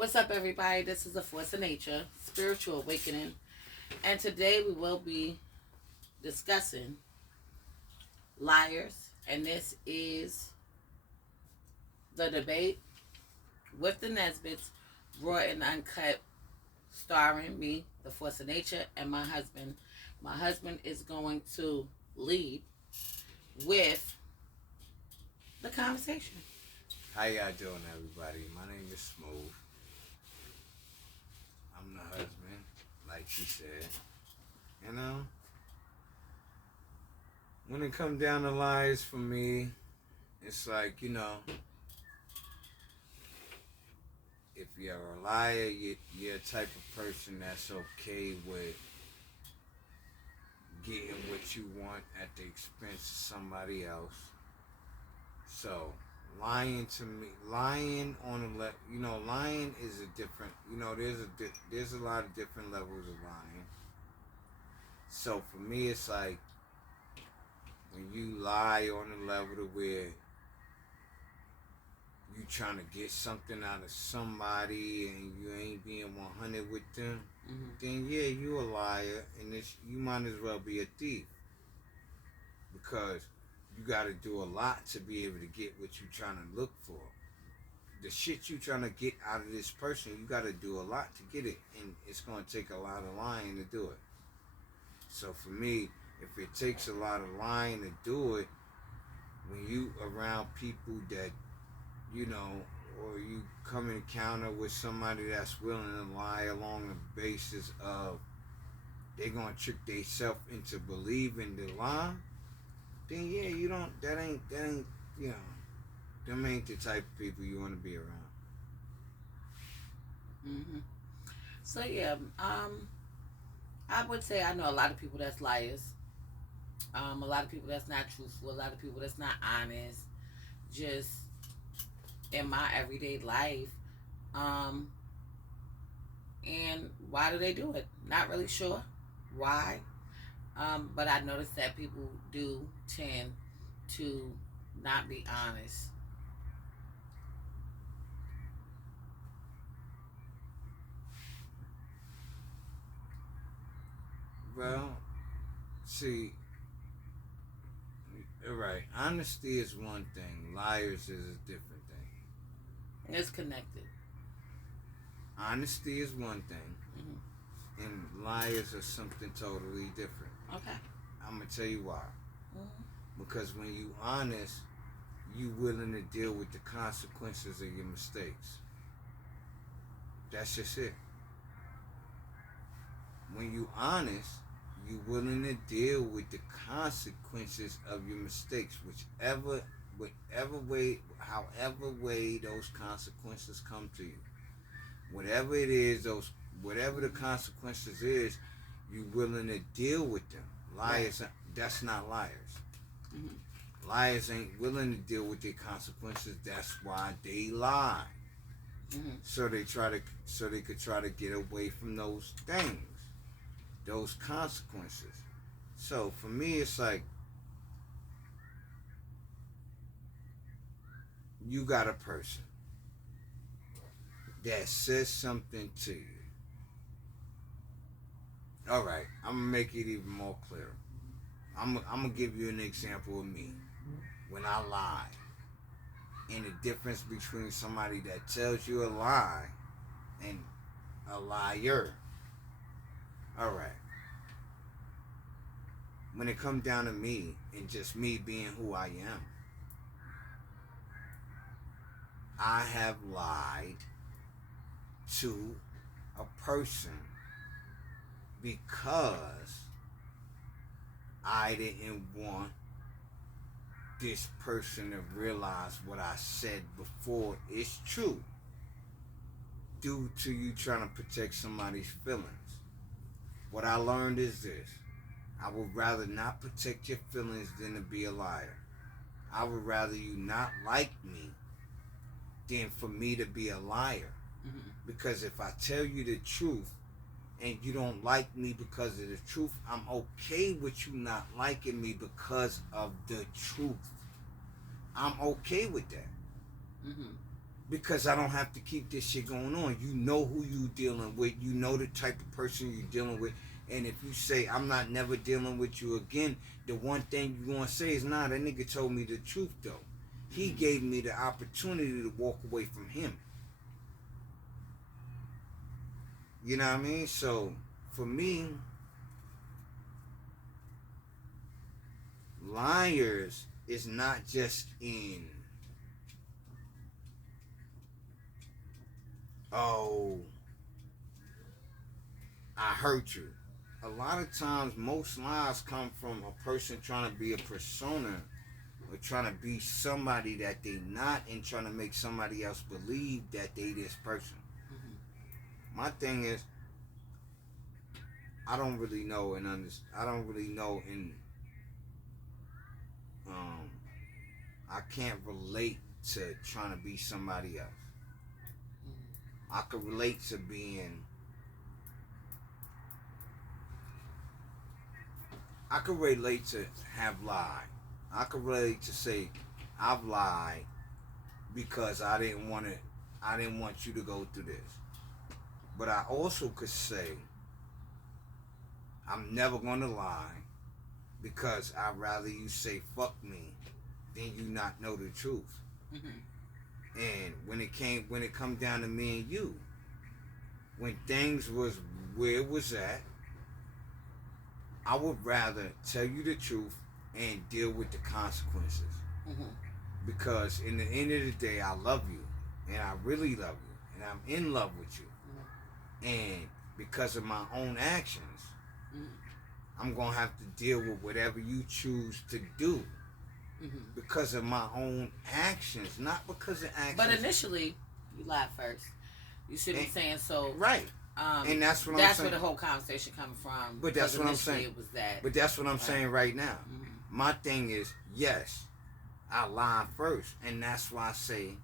What's up, everybody? This is the Force of Nature Spiritual Awakening, and today we will be discussing liars, and this is the debate with the Nesbitts, raw and uncut, starring me, the Force of Nature, and my husband. My husband is going to lead with the conversation. How y'all doing, everybody? My name is Smooth. I'm the husband, like she said. You know, when it comes down to lies for me, it's like, if you're a liar, you're a type of person that's okay with getting what you want at the expense of somebody else. So, lying to me, lying on lying is a different, there's a lot of different levels of lying. So for me, it's like when you lie on the level to where you trying to get something out of somebody and you ain't being 100 with them, then yeah, you a liar, and you might as well be a thief, because you got to do a lot to be able to get what you trying to look for. The shit you trying to get out of this person, you got to do a lot to get it, and it's going to take a lot of lying to do it. So for me, if it takes a lot of lying to do it, when you around people that, or you come encounter with somebody that's willing to lie along the basis of they're going to trick themselves into believing the lie, then yeah, them ain't the type of people you want to be around. So yeah, I would say I know a lot of people that's liars. A lot of people that's not truthful. A lot of people that's not honest. Just in my everyday life. And why do they do it? Not really sure why. But I noticed that people do tend to not be honest. Well, see, right, honesty is one thing, liars is a different thing. It's connected. Honesty is one thing, and liars are something totally different. Okay. I'm going to tell you why. Because when you honest, you willing to deal with the consequences of your mistakes. That's just it. When you honest, you willing to deal with the consequences of your mistakes, however way those consequences come to you. Whatever it is, whatever the consequences is, you willing to deal with them. Liars, that's not liars. Liars ain't willing to deal with their consequences. That's why they lie. So they could try to get away from those things, those consequences. So for me, it's like you got a person that says something to you. All right, I'm gonna make it even more clear. I'm gonna give you an example of me when I lie, and the difference between somebody that tells you a lie and a liar. All right. When it comes down to me and just me being who I am, I have lied to a person because I didn't want this person to realize what I said before is true, due to you trying to protect somebody's feelings. What I learned is this: I would rather not protect your feelings than to be a liar. I would rather you not like me than for me to be a liar. Because if I tell you the truth and you don't like me because of the truth, I'm okay with you not liking me because of the truth. I'm okay with that. because I don't have to keep this shit going on. You know who you dealing with. You know the type of person you're dealing with. And if you say, I'm not never dealing with you again, the one thing you're going to say is, nah, that nigga told me the truth, though. He gave me the opportunity to walk away from him. You know what I mean? So, for me, liars is not just in, oh, I hurt you. A lot of times, most lies come from a person trying to be a persona or trying to be somebody that they not and trying to make somebody else believe that they this person. Mm-hmm. My thing is, I don't really know and understand. I don't really know and I can't relate to trying to be somebody else. Mm-hmm. I could relate to being. I could relate to have lied. I could relate to say I've lied because I didn't want you to go through this. But I also could say I'm never gonna lie because I'd rather you say fuck me than you not know the truth. Mm-hmm. And when it come down to me and you, when things was where it was at, I would rather tell you the truth and deal with the consequences. Mm-hmm. Because in the end of the day, I love you, and I really love you, and I'm in love with you. Mm-hmm. And because of my own actions, mm-hmm. I'm gonna have to deal with whatever you choose to do. Mm-hmm. Because of my own actions, not because of actions. But initially, you lied first. You should be saying so. Right. And that's what I'm saying. That's where the whole conversation comes from. But that's what I'm saying. It was that. But that's what I'm saying right now. Mm-hmm. My thing is, yes, I lied first, and that's why I say,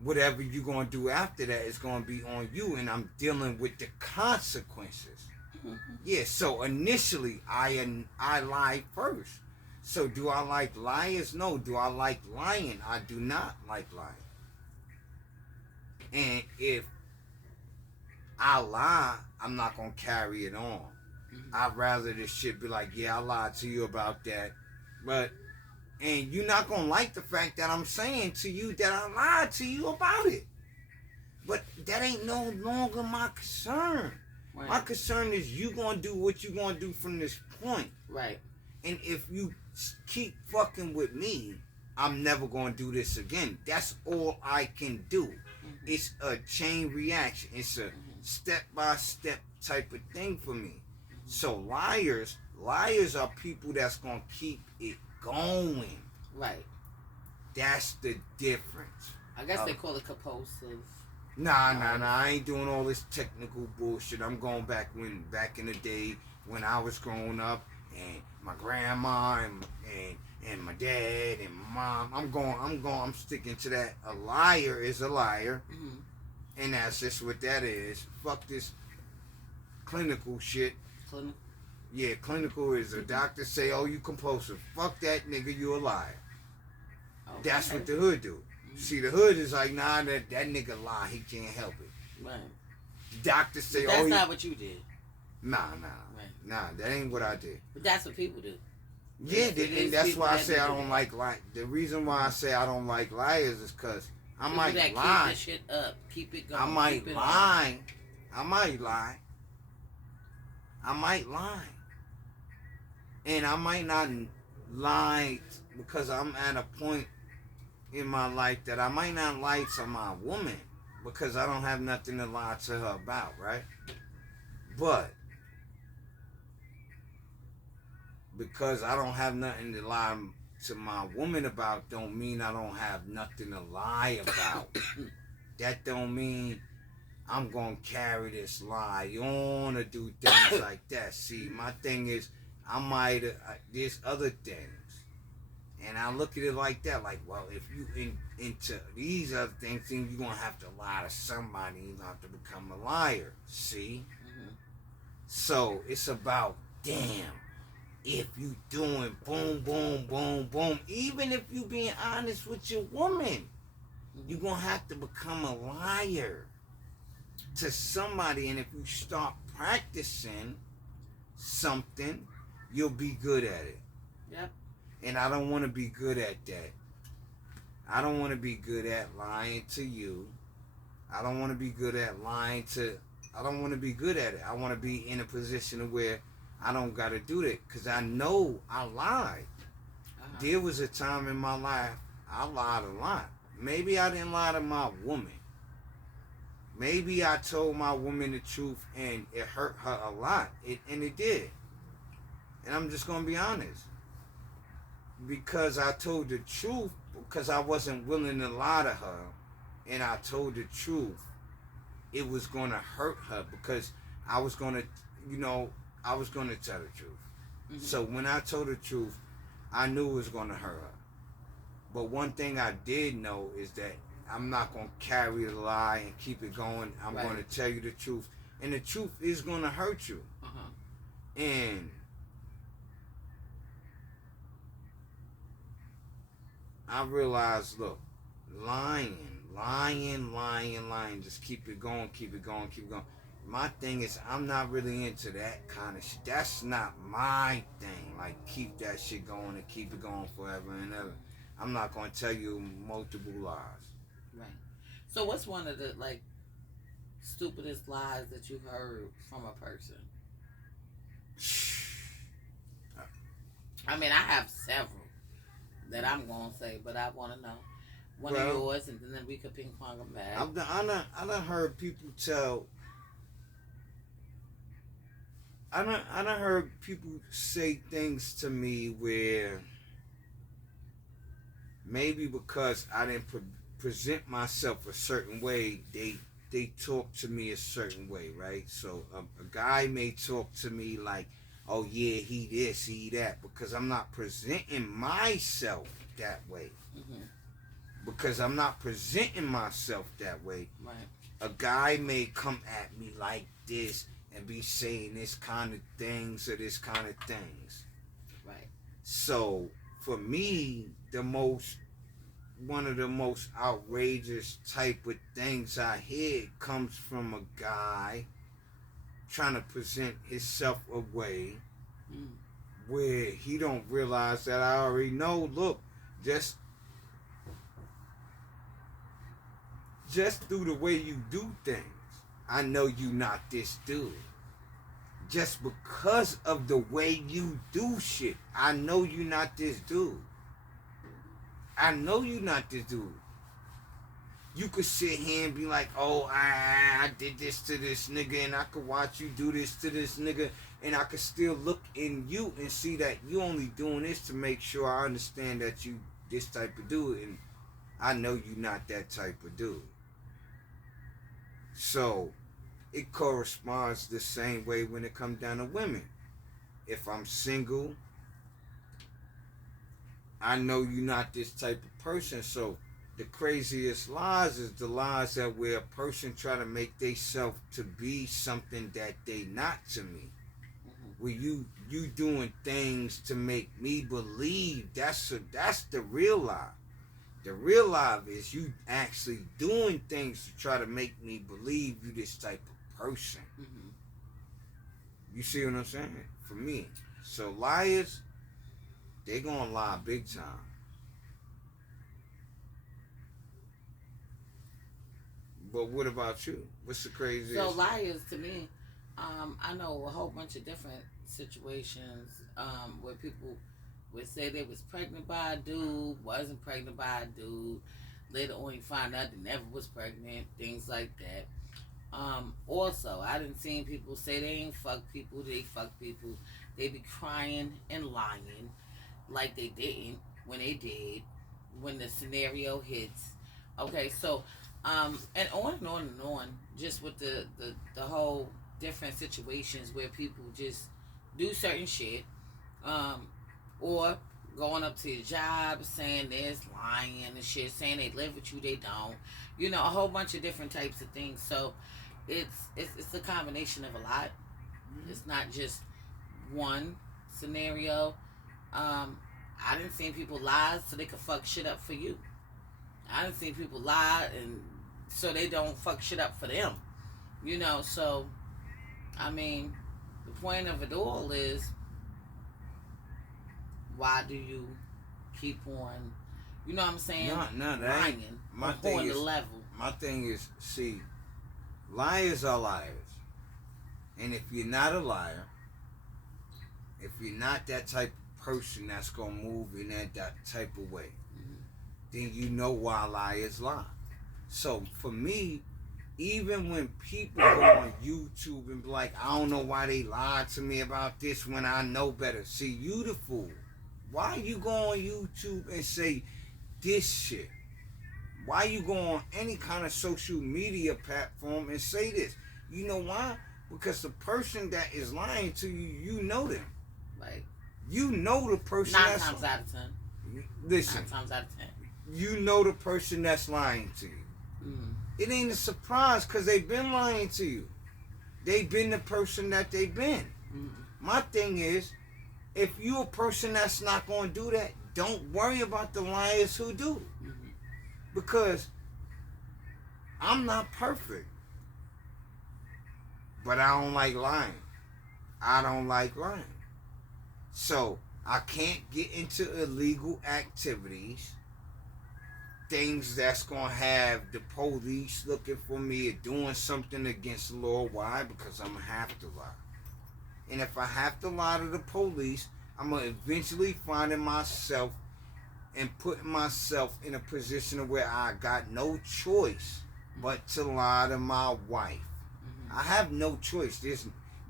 whatever you're gonna do after that is gonna be on you, and I'm dealing with the consequences. Mm-hmm. Yeah. So initially, I lied first. So do I like liars? No. Do I like lying? I do not like lying. And if I lie, I'm not gonna carry it on. Mm-hmm. I'd rather this shit be like, yeah, I lied to you about that, and you're not gonna like the fact that I'm saying to you that I lied to you about it. But that ain't no longer my concern. Right. My concern is you gonna do what you gonna do from this point. Right. And if you keep fucking with me, I'm never gonna do this again. That's all I can do. Mm-hmm. It's a chain reaction. It's a step-by-step type of thing for me. So liars are people that's gonna keep it going. Right. That's the difference. I guess they call it compulsive. Nah. I ain't doing all this technical bullshit. I'm going back in the day when I was growing up, and my grandma and my dad and my mom. I'm sticking to that. A liar is a liar. Mm-hmm. And that's just what that is. Fuck this clinical shit. Yeah, clinical is a doctor say, oh, you compulsive. Fuck that nigga, you a liar. Okay. That's what the hood do. Mm-hmm. See, the hood is like, nah, that nigga lie. He can't help it. Right. The doctor say, but that's not what you did. Nah. Right. Nah, that ain't what I did. But that's what people do. Yeah, and that's why I say I don't like lie. The reason why I say I don't like liars is because I might lie. Keep that shit up. Keep it going. I might lie. And I might not lie because I'm at a point in my life that I might not lie to my woman because I don't have nothing to lie to her about, right? But because I don't have nothing to lie to my woman about don't mean I don't have nothing to lie about. That don't mean I'm gonna carry this lie on or do things like that. See, my thing is I might there's other things, and I look at it like that. Like, well, if you into these other things, then you're gonna have to lie to somebody. You're gonna have to become a liar. See, so it's about damn. If you doing boom, boom, boom, boom, even if you being honest with your woman, You're going to have to become a liar to somebody. And if you start practicing something, you'll be good at it. Yep. And I don't want to be good at that. I don't want to be good at lying to you. I don't want to be good at lying to... I don't want to be good at it. I want to be in a position where I don't got to do that. Because I know I lied. There was a time in my life I lied a lot. Maybe I didn't lie to my woman. Maybe I told my woman the truth and it hurt her a lot. And it did. And I'm just going to be honest. Because I told the truth, because I wasn't willing to lie to her, and I told the truth, it was going to hurt her because I was going to, I was going to tell the truth. Mm-hmm. So when I told the truth, I knew it was going to hurt her. But one thing I did know is that I'm not going to carry the lie and keep it going. I'm going to tell you the truth. And the truth is going to hurt you. And I realized, look, lying. Just keep it going. My thing is, I'm not really into that kind of shit. That's not my thing. Like, keep that shit going and keep it going forever and ever. I'm not going to tell you multiple lies. Right. So what's one of the, stupidest lies that you've heard from a person? I mean, I have several that I'm going to say, but I want to know one of yours, and then we could ping pong them back. I done heard people tell... I done heard people say things to me where maybe because I didn't present myself a certain way, they talk to me a certain way, right? So a guy may talk to me like, oh yeah, he this, he that, because I'm not presenting myself that way. Mm-hmm. Because I'm not presenting myself that way. Right. A guy may come at me like this and be saying this kind of things or this kind of things. Right. So for me, one of the most outrageous type of things I hear comes from a guy trying to present himself a way where he don't realize that I already know, look, just through the way you do things, I know you not this dude. Just because of the way you do shit, I know you not this dude. I know you not this dude. You could sit here and be like, oh, I did this to this nigga, and I could watch you do this to this nigga, and I could still look in you and see that you only doing this to make sure I understand that you this type of dude, and I know you not that type of dude. So it corresponds the same way when it comes down to women. If I'm single, I know you're not this type of person. So the craziest lies is the lies that where a person try to make themselves to be something that they not to me. Where you doing things to make me believe. That's the real lie. The real lie is you actually doing things to try to make me believe you this type of person. Mm-hmm. You see what I'm saying? For me. So liars, they gonna lie big time. But what about you? What's the craziest? So liars to me, I know a whole bunch of different situations where people would say they was pregnant by a dude, wasn't pregnant by a dude. Later on you find out they never was pregnant, things like that. Also, I done seen people say they ain't fuck people, they fuck people. They be crying and lying like they didn't when they did, when the scenario hits. Okay, so, and on and on and on, just with the whole different situations where people just do certain shit, or going up to your job saying this, lying and shit, saying they live with you, they don't. You know, a whole bunch of different types of things. So it's a combination of a lot. It's not just one scenario. I didn't see people lie so they could fuck shit up for you. I done seen people lie, and so they don't fuck shit up for them. You know, so I mean, the point of it all is, why do you keep on? You know what I'm saying? No, that ain't. My thing is, my thing is, see, liars are liars, and if you're not a liar, if you're not that type of person that's gonna move in that type of way, then you know why liars lie. So for me, even when people go on YouTube and be like, I don't know why they lied to me about this when I know better. See, you the fool. Why you go on YouTube and say this shit? Why you go on any kind of social media platform and say this? You know why? Because the person that is lying to you, you know them. Like, you know the person 9 times out of 10. Listen. 9 times out of 10. You know the person that's lying to you. Mm-hmm. It ain't a surprise because they've been lying to you. They've been the person that they've been. Mm-hmm. My thing is, if you a person that's not going to do that, don't worry about the liars who do. Mm-hmm. Because I'm not perfect. But I don't like lying. I don't like lying. So I can't get into illegal activities, things that's going to have the police looking for me or doing something against the law. Why? Because I'm going to have to lie. And if I have to lie to the police, I'm going to eventually find myself and putting myself in a position where I got no choice but to lie to my wife. Mm-hmm. I have no choice.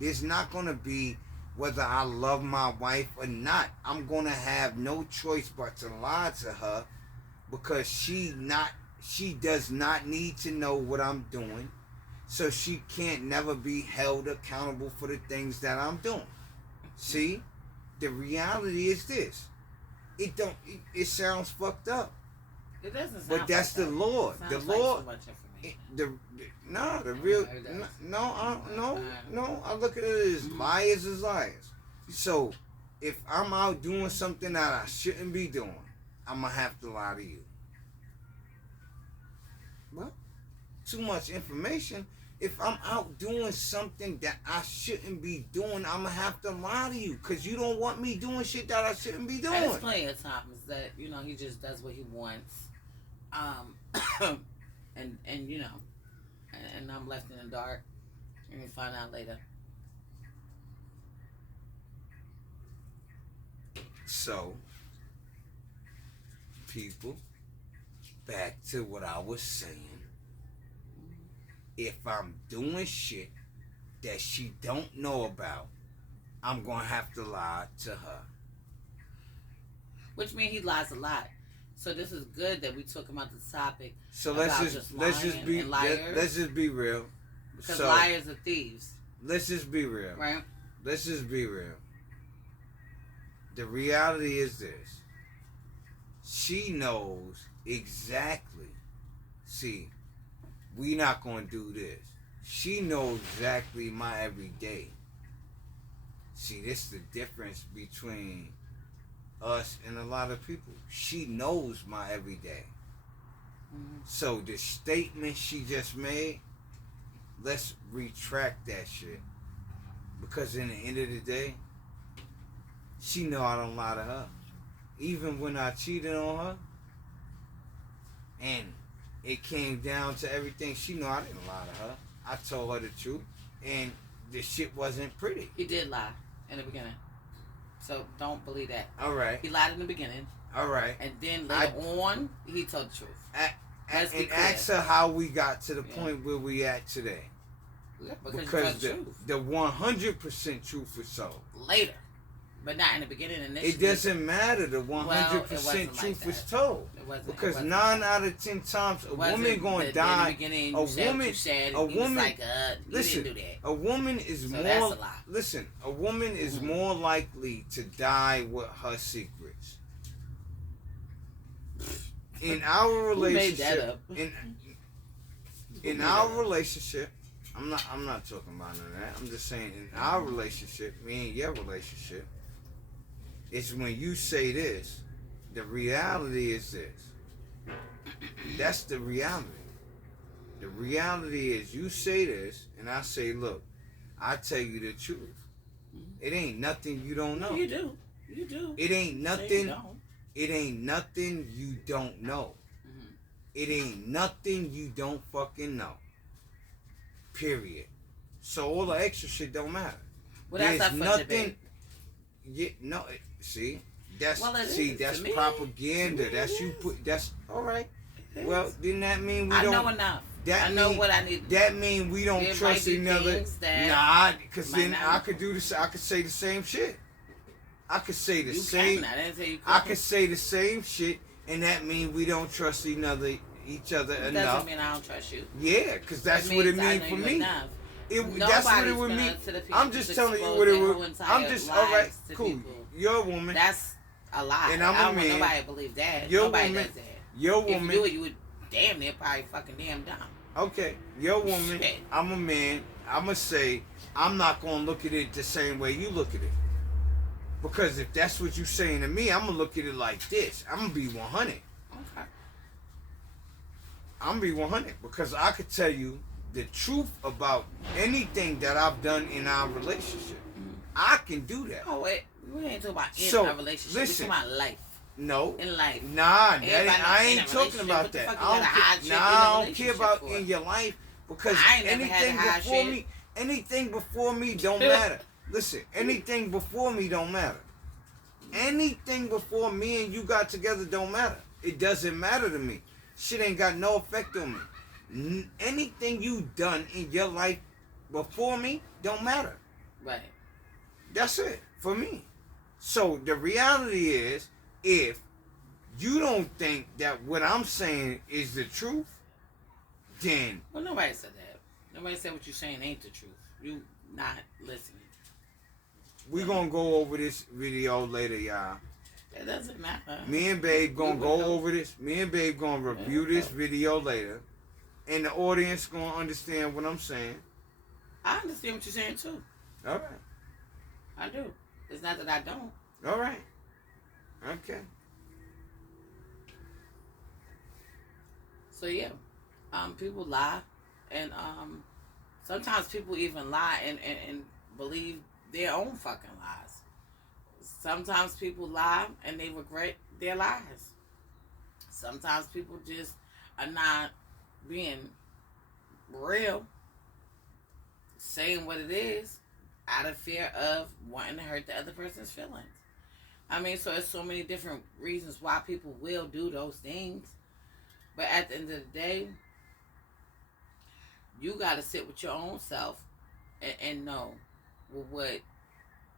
There's not going to be, whether I love my wife or not, I'm going to have no choice but to lie to her, because she does not need to know what I'm doing, so she can't never be held accountable for the things that I'm doing. See, the reality is this. It sounds fucked up. It doesn't sound but that's the law. The law. Like No. I look at it as liars is liars. So if I'm out doing something that I shouldn't be doing, I'm gonna have to lie to you. What? Too much information. If I'm out doing something that I shouldn't be doing, I'm gonna have to lie to you, because you don't want me doing shit that I shouldn't be doing. There's plenty of times that, you know, he just does what he wants, and you know, and I'm left in the dark, and we find out later. So, people, back to what I was saying. If I'm doing shit that she don't know about, I'm going to have to lie to her. Which means he lies a lot. So this is good that we talk about the topic. So let's just be real. Because liars are thieves. Let's just be real. Right? Let's just be real. The reality is this. She knows exactly. See, we not going to do this. She knows exactly my everyday. See, this is the difference between us and a lot of people. She knows my everyday. Mm-hmm. So the statement she just made, let's retract that shit. Because in the end of the day, she know I don't lie to her. Even when I cheated on her, and it came down to everything, she know I didn't lie to her. I told her the truth, and the shit wasn't pretty. He did lie in the beginning. So don't believe that. All right. He lied in the beginning. All right. And then later on, he told the truth. And ask her how we got to the point where we at today. Yeah, because the 100% truth is told. Later. But not in the beginning. Initially. It doesn't matter. The 100% truth is told. Because 9 out of 10 times a woman going to die. Listen, a woman is more. Listen, a woman is more likely to die with her secrets. In our relationship, in our relationship, I'm not talking about none of that. I'm just saying, in our relationship, me and your relationship, it's when you say this, the reality is this. That's the reality. The reality is you say this, and I say, look, I tell you the truth. It ain't nothing you don't know. You do. You do. It ain't nothing. It ain't nothing you don't know. Mm-hmm. It ain't nothing you don't fucking know. Period. So all the extra shit don't matter. Well, that's There's up for nothing. Debate. Yeah, no. See, that's that's to propaganda. Me, that's you put. That's all right. Well, didn't that mean we I don't? know enough. That I know what I need. That mean we don't trust another. Nah, because then I could do this. I could say the same shit. I could say the same. I could say the same shit, and that means we don't trust each other enough. Doesn't mean I don't trust you. Yeah, because that's what it means for me. That's what it would mean. I'm just telling you what it would. I'm just all right. Cool. You're a woman. That's a lie. And I'm a man. Nobody believe that. Nobody does that. You're a woman. If you do it, you would damn near probably fucking damn dumb. Okay, you're a woman. Shit. I'm a man. I'm gonna say I'm not gonna look at it the same way you look at it. Because if that's what you're saying to me, I'm gonna look at it like this. I'm gonna be 100. Okay. I'm gonna be 100 because I could tell you the truth about anything that I've done in our relationship. Mm-hmm. I can do that. Oh wait, we ain't talking about in a relationship. Listen, we talking about life. No. In life. Nah, I ain't talking about that. I don't care about in your life because anything before me don't matter. Listen, anything before me don't matter. Anything before me and you got together don't matter. It doesn't matter to me. Shit ain't got no effect on me. Anything you done in your life before me don't matter. Right. That's it for me. So the reality is, if you don't think that what I'm saying is the truth, then... Well, nobody said that. Nobody said what you're saying ain't the truth. You not listening. We're going to go over this video later, y'all. It doesn't matter. Me and Babe going to go over this. Me and Babe going to review this video later. And the audience going to understand what I'm saying. I understand what you're saying, too. All right. I do. It's not that I don't. All right. Okay. So yeah, people lie, and sometimes people even lie and believe their own fucking lies. Sometimes people lie and they regret their lies. Sometimes people just are not being real, saying what it is out of fear of wanting to hurt the other person's feelings. I mean, so there's so many different reasons why people will do those things. But at the end of the day, you got to sit with your own self and know what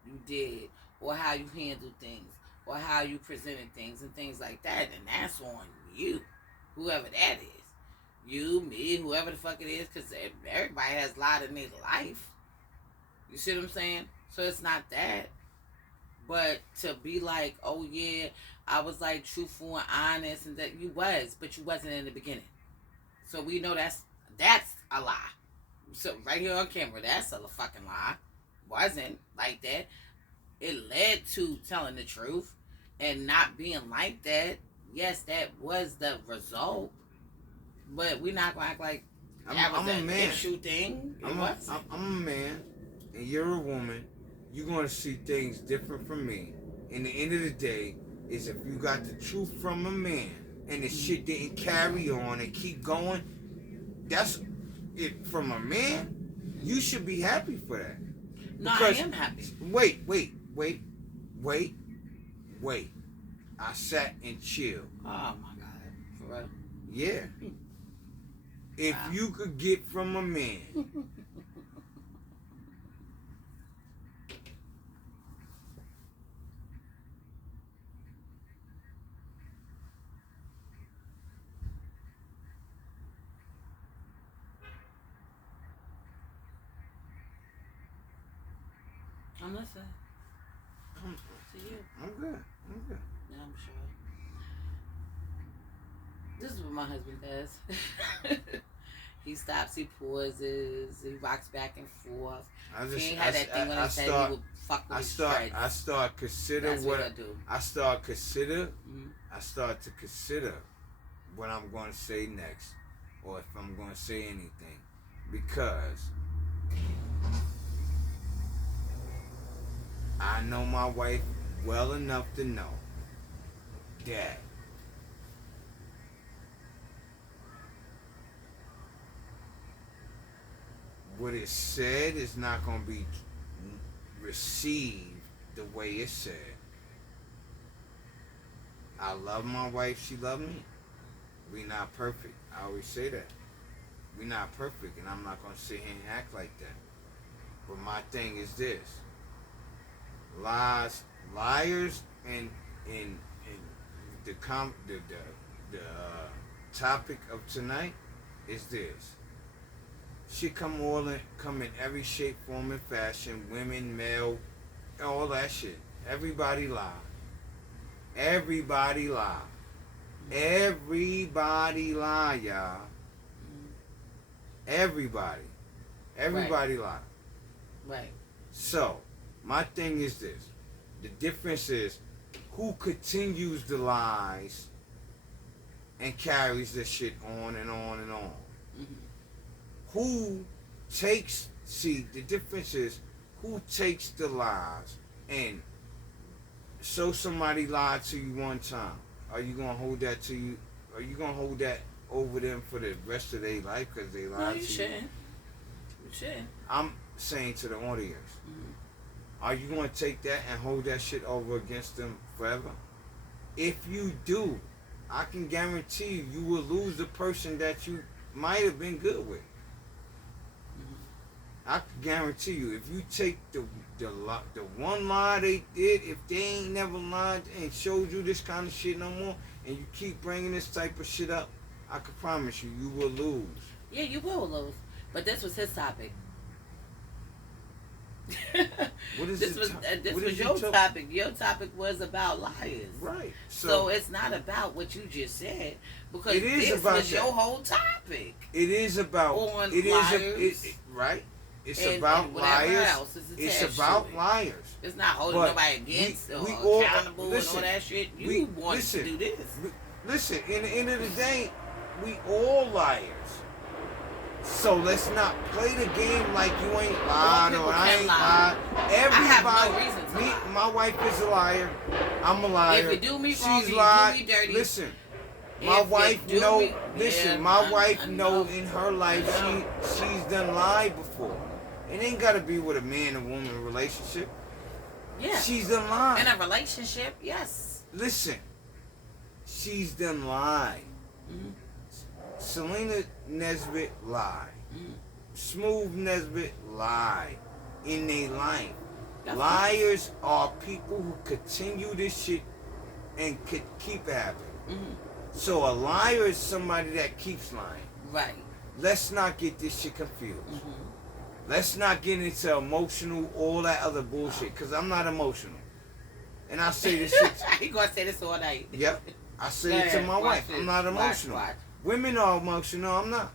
you did or how you handled things or how you presented things and things like that. And that's on you, whoever that is. You, me, whoever the fuck it is, because everybody has lied in their life. You see what I'm saying? So it's not that. But to be like, oh yeah, I was like truthful and honest, and that you was, but you wasn't in the beginning. So we know that's a lie. So right here on camera, that's a fucking lie. Wasn't like that. It led to telling the truth and not being like that. Yes, that was the result. But we're not gonna act like that was an issue thing. I'm a man, and you're a woman. You're going to see things different from me. And the end of the day is if you got the truth from a man and the shit didn't carry on and keep going, that's it from a man. You should be happy for that. No, I am happy. Wait. I sat and chilled. Oh my God. For real? Yeah. If you could get from a man... I'm listening. To you. I'm good. Yeah, I'm sure. This is what my husband does. He stops, he pauses, he rocks back and forth. He ain't had that thing when he said he would fuck with his friends. I start consider That's what I do. I start to consider what I'm going to say next, or if I'm going to say anything, because I know my wife well enough to know that what is said is not going to be received the way it's said. I love my wife, she loves me. We not perfect. I always say that. We not perfect, and I'm not going to sit here and act like that. But my thing is this. Liars, and the topic of tonight is this. She come in every shape, form, and fashion. Women, male, all that shit. Everybody lie. Everybody lie. Everybody lie, y'all. Everybody lie. Right. So, my thing is this. The difference is who continues the lies and carries this shit on and on and on. Who takes, the difference is who takes the lies and so somebody lied to you one time. Are you going to hold that to you? Are you going to hold that over them for the rest of their life because they lied to you? No, you shouldn't. You shouldn't. I'm saying to the audience, are you going to take that and hold that shit over against them forever? If you do, I can guarantee you will lose the person that you might have been good with. I can guarantee you, if you take the one lie they did, if they ain't never lied and showed you this kind of shit no more, and you keep bringing this type of shit up, I can promise you, you will lose. Yeah, you will lose. But this was his topic. What is this was your topic. Your topic was about liars. Right. So it's not about what you just said, because it is this about was that. Your whole topic. It is about on it liars. Right. It's and, about and liars. It's about liars. It's not holding but nobody against or all, accountable and all that shit. You want to do this. Listen, in the end of the day, we all liars. So let's not play the game like you ain't lied or I ain't lied. Everybody, I have no reason to lie. My wife is a liar. I'm a liar. If you do me wrong, she's you lied. do me dirty. Listen, my wife know. Listen, my wife know in her life she's done lied before. It ain't gotta be with a man and woman relationship. Yeah. She's done lied. In a relationship, yes. Listen, she's done lied. Selena Nesbitt lied. Smooth Nesbitt lied in their life. Liars are people who continue this shit and could keep it happening. So a liar is somebody that keeps lying. Right. Let's not get this shit confused. Let's not get into emotional, all that other bullshit, because I'm not emotional. And I say this shit. You gonna say this all night. Yep. I say it to my wife. I'm not emotional. Watch. Women are emotional. I'm not.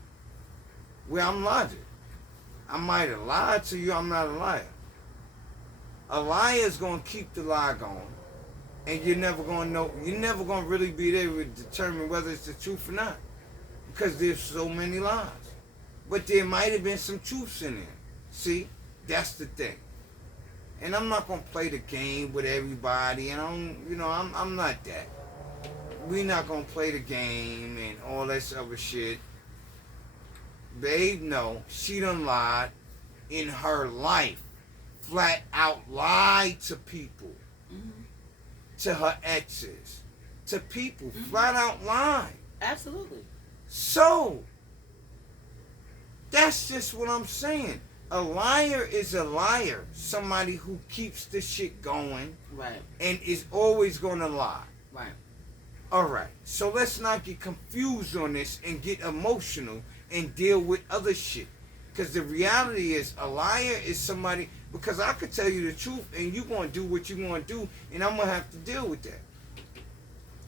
Well, I'm logic. I might have lied to you. I'm not a liar. A liar is going to keep the lie going. And you're never going to know. You're never going to really be able to determine whether it's the truth or not. Because there's so many lies. But there might have been some truths in there. See? That's the thing. And I'm not going to play the game with everybody. And I'm not that. We not going to play the game and all this other shit. Babe, no. She done lied in her life. Flat out lied to people. To her exes. To people. Flat out lied. Absolutely. So, that's just what I'm saying. A liar is a liar. Somebody who keeps the shit going. Right. And is always going to lie. Right. All right. So let's not get confused on this and get emotional and deal with other shit. Because the reality is a liar is somebody, because I could tell you the truth and you're going to do what you want to do and I'm going to have to deal with that.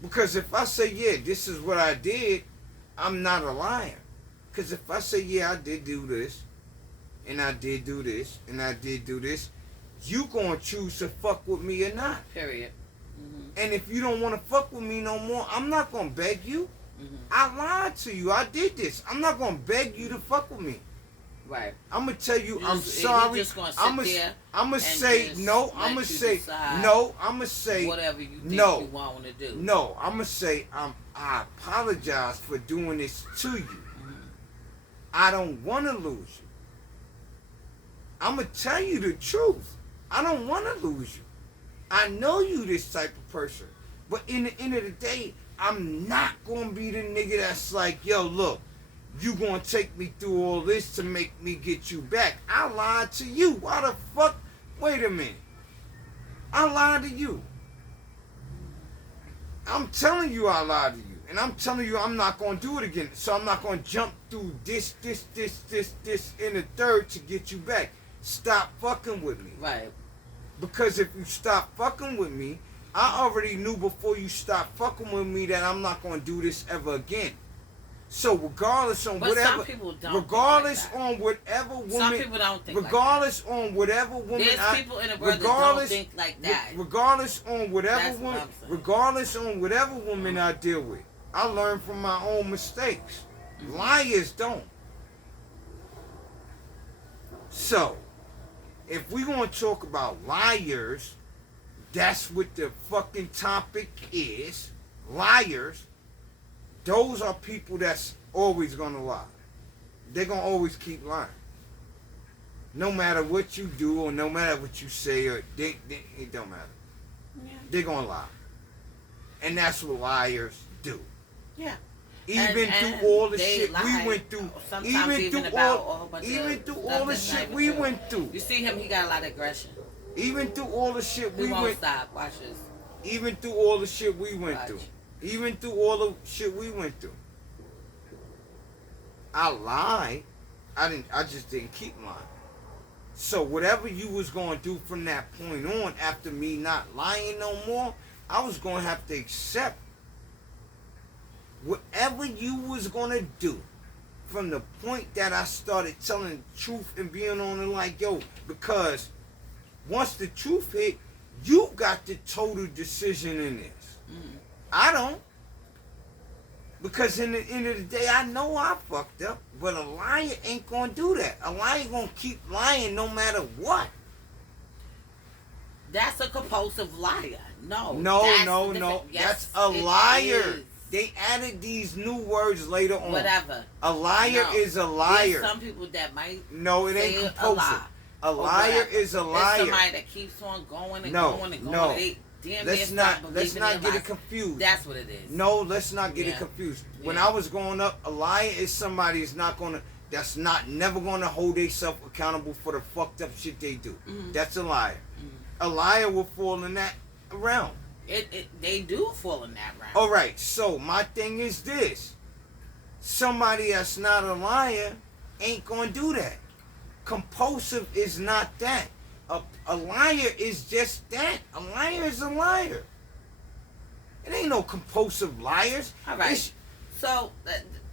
Because if I say, yeah, this is what I did, I'm not a liar. Because if I say, yeah, I did do this, and I did do this, and I did do this, you going to choose to fuck with me or not. Period. And if you don't want to fuck with me no more, I'm not going to beg you. I lied to you. I did this. I'm not gonna beg you to fuck with me. Right. I'm gonna tell you, I'm sorry. I'm gonna say no. I'm gonna say no. I'm gonna say whatever you think no. You want to do. No. I'm gonna say I apologize for doing this to you. I don't want to lose you. I'm gonna tell you the truth. I don't want to lose you. I know you this type of person, but in the end of the day, I'm not gonna be the nigga that's like, yo, look. You gonna take me through all this to make me get you back. I lied to you. Why the fuck? Wait a minute. I lied to you. I'm telling you I lied to you. And I'm telling you I'm not gonna do it again. So I'm not gonna jump through this, in the third to get you back. Stop fucking with me. Right. Because if you stop fucking with me, I already knew before you stopped fucking with me that I'm not gonna do this ever again. So regardless on whatever, some people don't regardless on whatever woman, some people don't think regardless like that. On whatever woman, there's people in the world that don't think like that. Regardless on whatever woman, regardless on whatever woman I deal with, I learn from my own mistakes. Liars don't. So, if we gonna talk about liars, that's what the fucking topic is. Liars. Those are people that's always gonna lie. They're gonna always keep lying. No matter what you do or no matter what you say, or it don't matter. Yeah. They're gonna lie. And that's what liars do. Yeah. Even through all the shit we went through. Even through all the shit we went through. You see him, he got a lot of aggression. Even through all the shit we won't stop. Watch this. Even through all the shit we went through. Even through all the shit we went through. I lied. I just didn't keep lying. So whatever you was going to do from that point on, after me not lying no more, I was going to have to accept whatever you was going to do from the point that I started telling the truth and being on it like, yo, because once the truth hit, you got the total decision in this. I don't. Because in the end of the day, I know I fucked up, but a liar ain't gonna do that. A liar gonna keep lying no matter what. That's a compulsive liar. No. Yes, that's a liar. They added these new words later on. Whatever. A liar is a liar. There's some people that might. No, it ain't compulsive. A liar is a liar. There's somebody that keeps on going and going and going. Let's not get it confused. That's what it is. No, let's not get it confused. When I was growing up, a liar is somebody that's never gonna hold themselves accountable for the fucked up shit they do. That's a liar. A liar will fall in that realm. They do fall in that realm. All right. So my thing is this: somebody that's not a liar ain't gonna do that. Compulsive is not that. A liar is just that. A liar is a liar. It ain't no compulsive liars. All right. So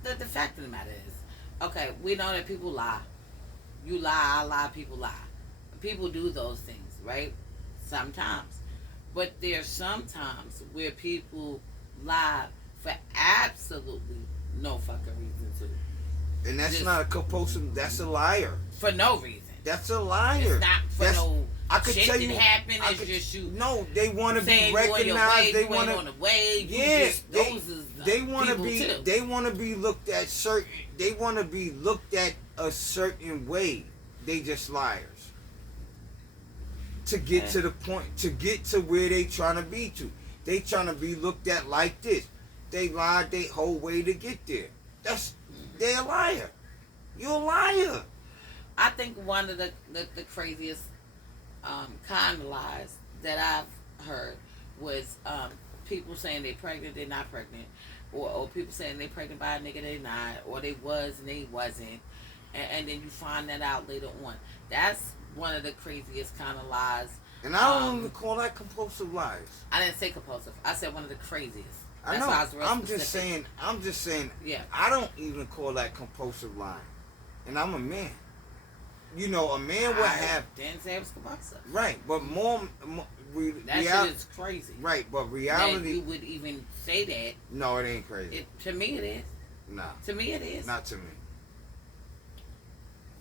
the fact of the matter is, okay, we know that people lie. You lie, I lie, people lie. People do those things, right? Sometimes. But there's sometimes where people lie for absolutely no fucking reason to. And that's not a compulsive, that's a liar. For no reason. That's a liar. It's not for no I could shit tell you, that happened. It's just you. No, they want to be recognized. They want to. On the way. Yeah, they want to be. Too. They want to be looked at certain. They want to be looked at a certain way. They just liars. To get to the point, to get to where they trying to be to. They trying to be looked at like this. They lied their whole way to get there. They're a liar. You're a liar. I think one of the craziest kind of lies that I've heard was people saying they're pregnant, they're not pregnant, or people saying they're pregnant by a nigga, they're not, or they was and they wasn't, and then you find that out later on. That's one of the craziest kind of lies. And I don't even call that compulsive lies. I didn't say compulsive. I said one of the craziest. That's I know. I was I'm just saying. Yeah. I don't even call that compulsive lying, and I'm a man. You know, a man would have. Didn't say it was compulsive. Right, but more That shit is crazy. Right, but reality. That you would even say that. No, it ain't crazy. To me, it is. Nah. To me, it is. Not to me.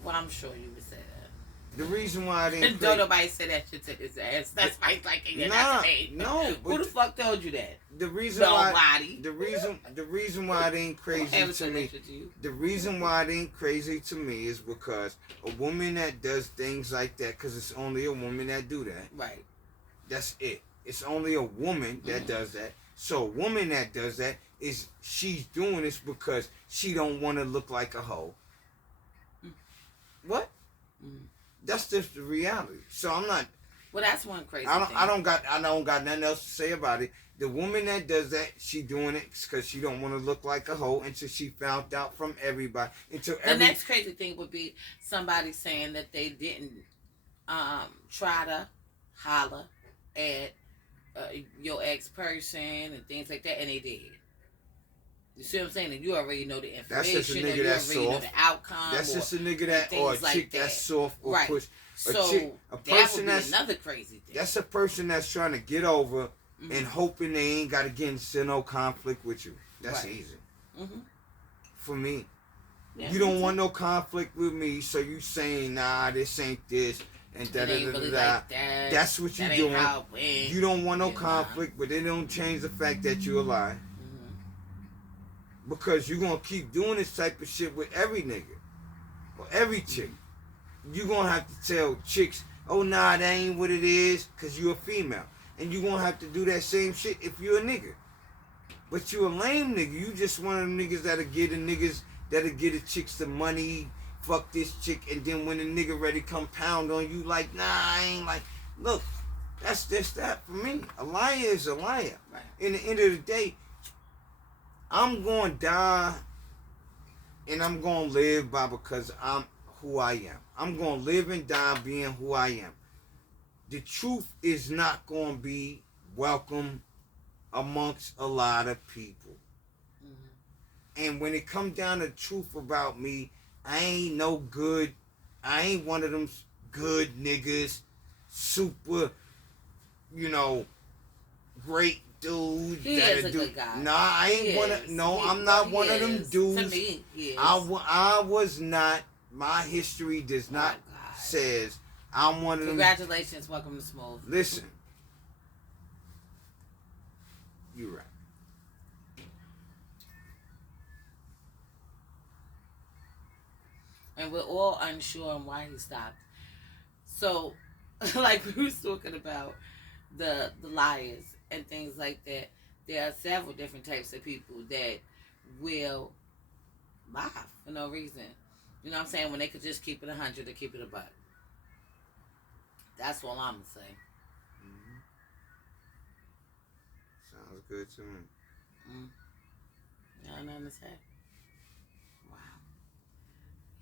Well, I'm sure you would say that. The reason why it ain't crazy. Don't nobody say that shit to his ass. That's why he's like, no. Who the fuck told you that? The reason Nobody. The reason why it ain't crazy to me. The reason why it ain't crazy to me is because a woman that does things like that, because it's only a woman that do that. Right. That's it. It's only a woman that does that. So a woman that does that she's doing this because she don't want to look like a hoe. What? That's just the reality. So I'm not. Well, that's one crazy thing. I don't got nothing else to say about it. The woman that does that, she doing it because she don't want to look like a hoe until she found out from everybody. The next crazy thing would be somebody saying that they didn't try to holler at your ex-person and things like that, and they did. You see what I'm saying? And you already know the information. That's just a nigga that's soft. Know the outcome. That's just a nigga that, or a chick like that's soft or right. push. A person that's another crazy thing. That's a person that's trying to get over and hoping they ain't got to get into no conflict with you. That's easy. For me. Yeah, you don't want no conflict with me, so you saying, nah, this ain't this, and da-da-da-da-da. Really like that. That's what you doing. You don't want no conflict, but it don't change the fact that you alive. Because you're going to keep doing this type of shit with every nigga. Or every chick. You're going to have to tell chicks, oh, nah, that ain't what it is, because you're a female. And you're going to have to do that same shit if you're a nigga. But you a lame nigga. You just one of them niggas that'll get the chicks the money, fuck this chick, and then when the nigga ready to come pound on you, like, nah, I ain't like, look, that's that for me. A liar is a liar. Right. In the end of the day, I'm going to die and I'm going to live by because I'm who I am. I'm going to live and die being who I am. The truth is not going to be welcome amongst a lot of people. And when it comes down to truth about me, I ain't no good. I ain't one of them good niggas, super, great dude. He is a good guy. Nah, I ain't one of. No, I'm not one of them dudes. To me, he is. I was not. My history does not says I'm one of them. Congratulations, welcome to Smooth. Listen, you're right. And we're all unsure on why he stopped. So, like we was talking about the liars and things like that, there are several different types of people that will lie for no reason. You know what I'm saying? When they could just keep it 100 or keep it a buck. That's all I'm going to say. Sounds good to me. Y'all know what I'm saying? Wow.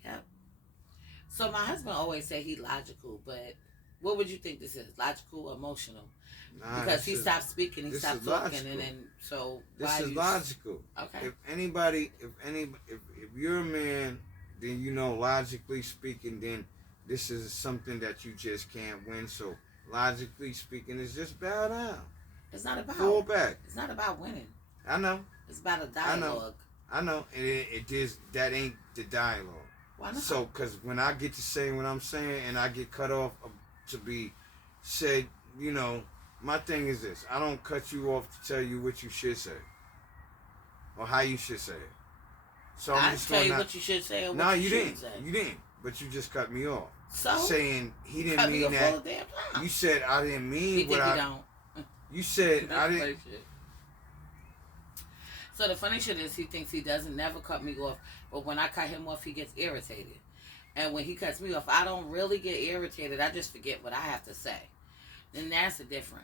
Yep. So my husband always say he logical, but what would you think this is? Logical or emotional? Nah, because he stopped speaking, he stopped talking, and then so this is logical. Okay. If you're a man, then logically speaking, then this is something that you just can't win. So logically speaking, it's just bow down. It's not about fall back. It's not about winning. I know. It's about a dialogue. I know, and it is. That ain't the dialogue. Why not? So, because when I get to saying what I'm saying, and I get cut off to be said, my thing is this: I don't cut you off to tell you what you should say or how you should say it. So I'm just tell you what you should say. Or no, what you didn't. Say. You didn't. But you just cut me off. So saying he didn't mean that. You said I didn't mean what I. Don't. You said I didn't. So the funny shit is he thinks he doesn't never cut me off, but when I cut him off, he gets irritated. And when he cuts me off, I don't really get irritated. I just forget what I have to say. And that's the difference.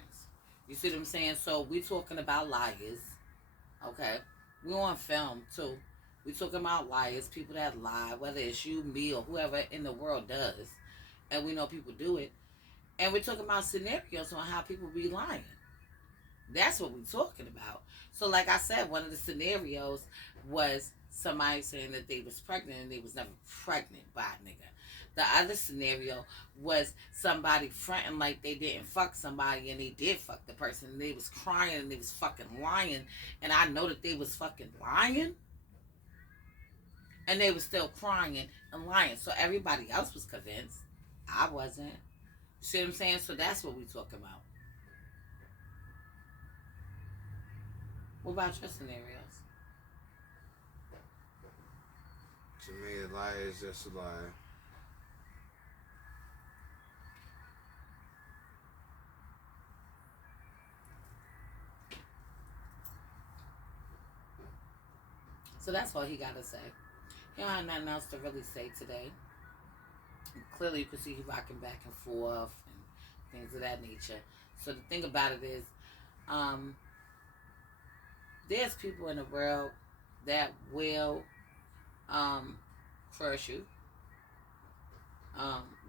You see what I'm saying? So we talking about liars, okay? We on film too. We talking about liars, people that lie, whether it's you, me, or whoever in the world does. And we know people do it. And we're talking about scenarios on how people be lying. That's what we're talking about. So like I said, one of the scenarios was somebody saying that they was pregnant and they was never pregnant by a nigga. The other scenario was somebody fronting like they didn't fuck somebody and they did fuck the person and they was crying and they was fucking lying, and I know that they was fucking lying and they was still crying and lying. So everybody else was convinced. I wasn't. You see what I'm saying? So that's what we talking about. What about your scenarios? To me, a lie is just a lie. So that's all he got to say. He don't have nothing else to really say today. And clearly, you can see he rocking back and forth and things of that nature. So the thing about it is, there's people in the world that will curse you,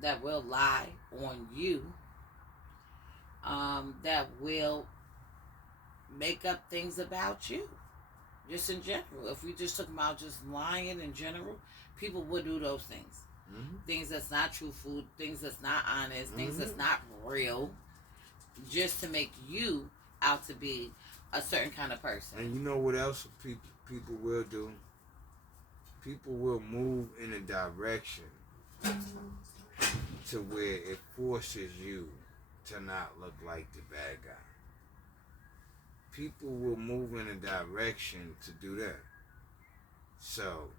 that will lie on you, that will make up things about you. Just in general. If we just talk about just lying in general, people would do those things. Mm-hmm. Things that's not truthful, things that's not honest, mm-hmm. things that's not real, just to make you out to be a certain kind of person. And you know what else people will do? People will move in a direction to where it forces you to not look like the bad guy. People will move in a direction to do that. So,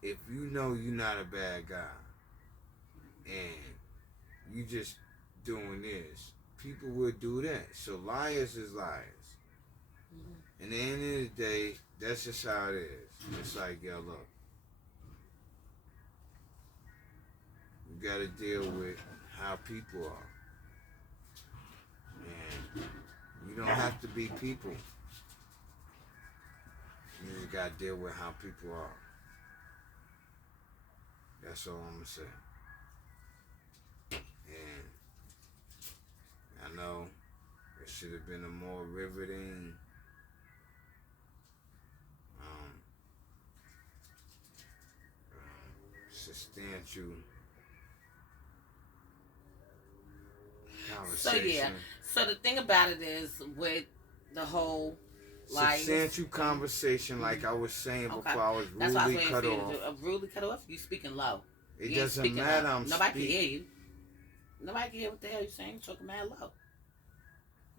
if you know you're not a bad guy and you just doing this, people will do that. So, liars is liars. Mm-hmm. And at the end of the day, that's just how it is. It's like, yo, look, you got to deal with how people are. And you don't have to be people. You just got to deal with how people are. That's all I'm going to say. And I know it should have been a more riveting substantial conversation. So yeah. So the thing about it is with the whole substantial conversation, like I was saying before, I was rudely cut off. Rudely cut off? You speaking low. It doesn't matter. Nobody can hear you. Nobody can hear what the hell you're saying. You're talking mad low.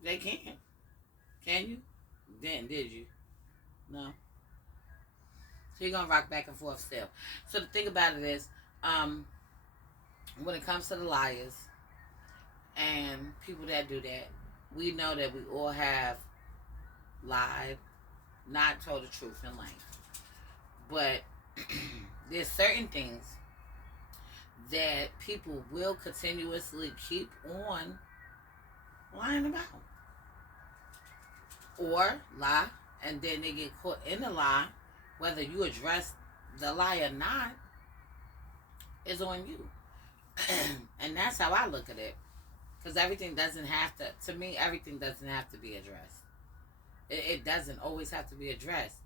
They can't. Can you? Did you? No. So you're gonna rock back and forth still. So the thing about it is, when it comes to the liars and people that do that, we know that we all have lied, not told the truth in life. But there's certain things that people will continuously keep on lying about. Or lie, and then they get caught in the lie. Whether you address the lie or not is on you. And that's how I look at it. Because everything doesn't have to me, everything doesn't have to be addressed. It doesn't always have to be addressed.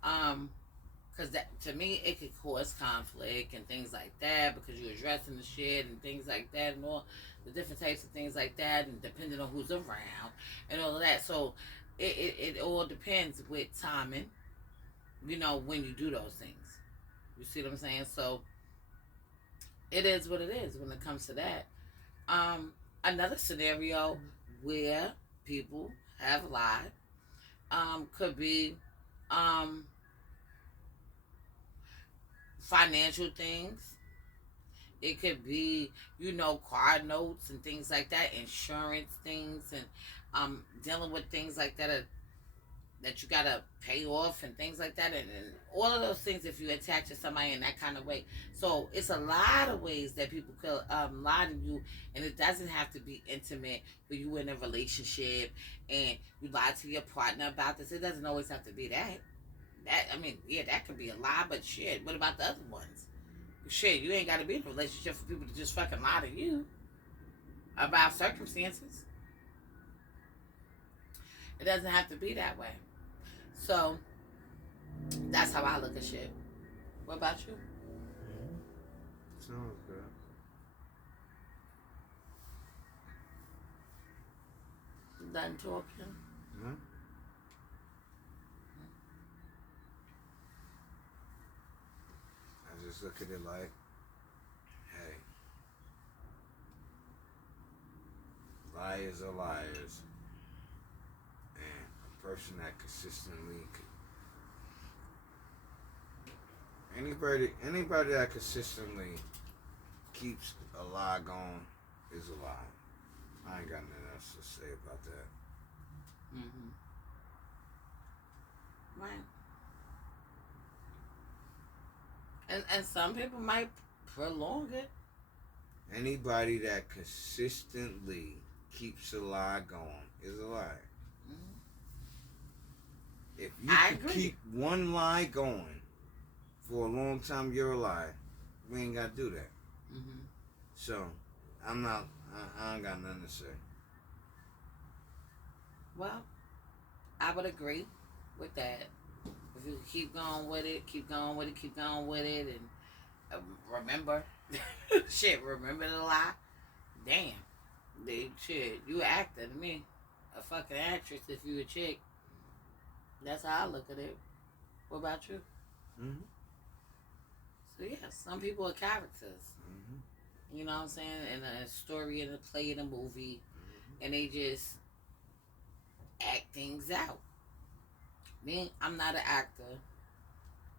Because to me, it could cause conflict and things like that, because you're addressing the shit and things like that and all the different types of things like that, and depending on who's around and all of that. So it all depends with timing, when you do those things. You see what I'm saying? So it is what it is when it comes to that. Another scenario where people have lied could be financial things. It could be, car notes and things like that, insurance things, and dealing with things like that that you gotta pay off and things like that, and all of those things if you attach to somebody in that kind of way. So it's a lot of ways that people could lie to you, and it doesn't have to be intimate where you in a relationship and you lie to your partner about this. It doesn't always have to be that. That could be a lie, but shit, what about the other ones? Shit, you ain't gotta be in a relationship for people to just fucking lie to you about circumstances. It doesn't have to be that way. So That's how I look at shit. What about you? Sounds good. Done talking. Huh? I just look at it like, hey, liars are liars, and a person that consistently, anybody that consistently keeps a lie going is a lie. I ain't got nothing else to say about that. Mm-hmm. Right. And some people might prolong it. Anybody that consistently keeps a lie going is a lie. Mm-hmm. If you can keep one lie going for a long time, you're a lie. We ain't got to do that. Mm-hmm. So, I ain't got nothing to say. Well, I would agree with that. If you keep going with it, keep going with it, keep going with it, and remember, remember the lie. Damn, you acting to me, a fucking actress if you a chick. That's how I look at it. What about you? Mm-hmm. So yeah, some people are characters. Mm-hmm. You know what I'm saying? In a story, in a play, in a movie, and they just act things out. Me, I'm not an actor.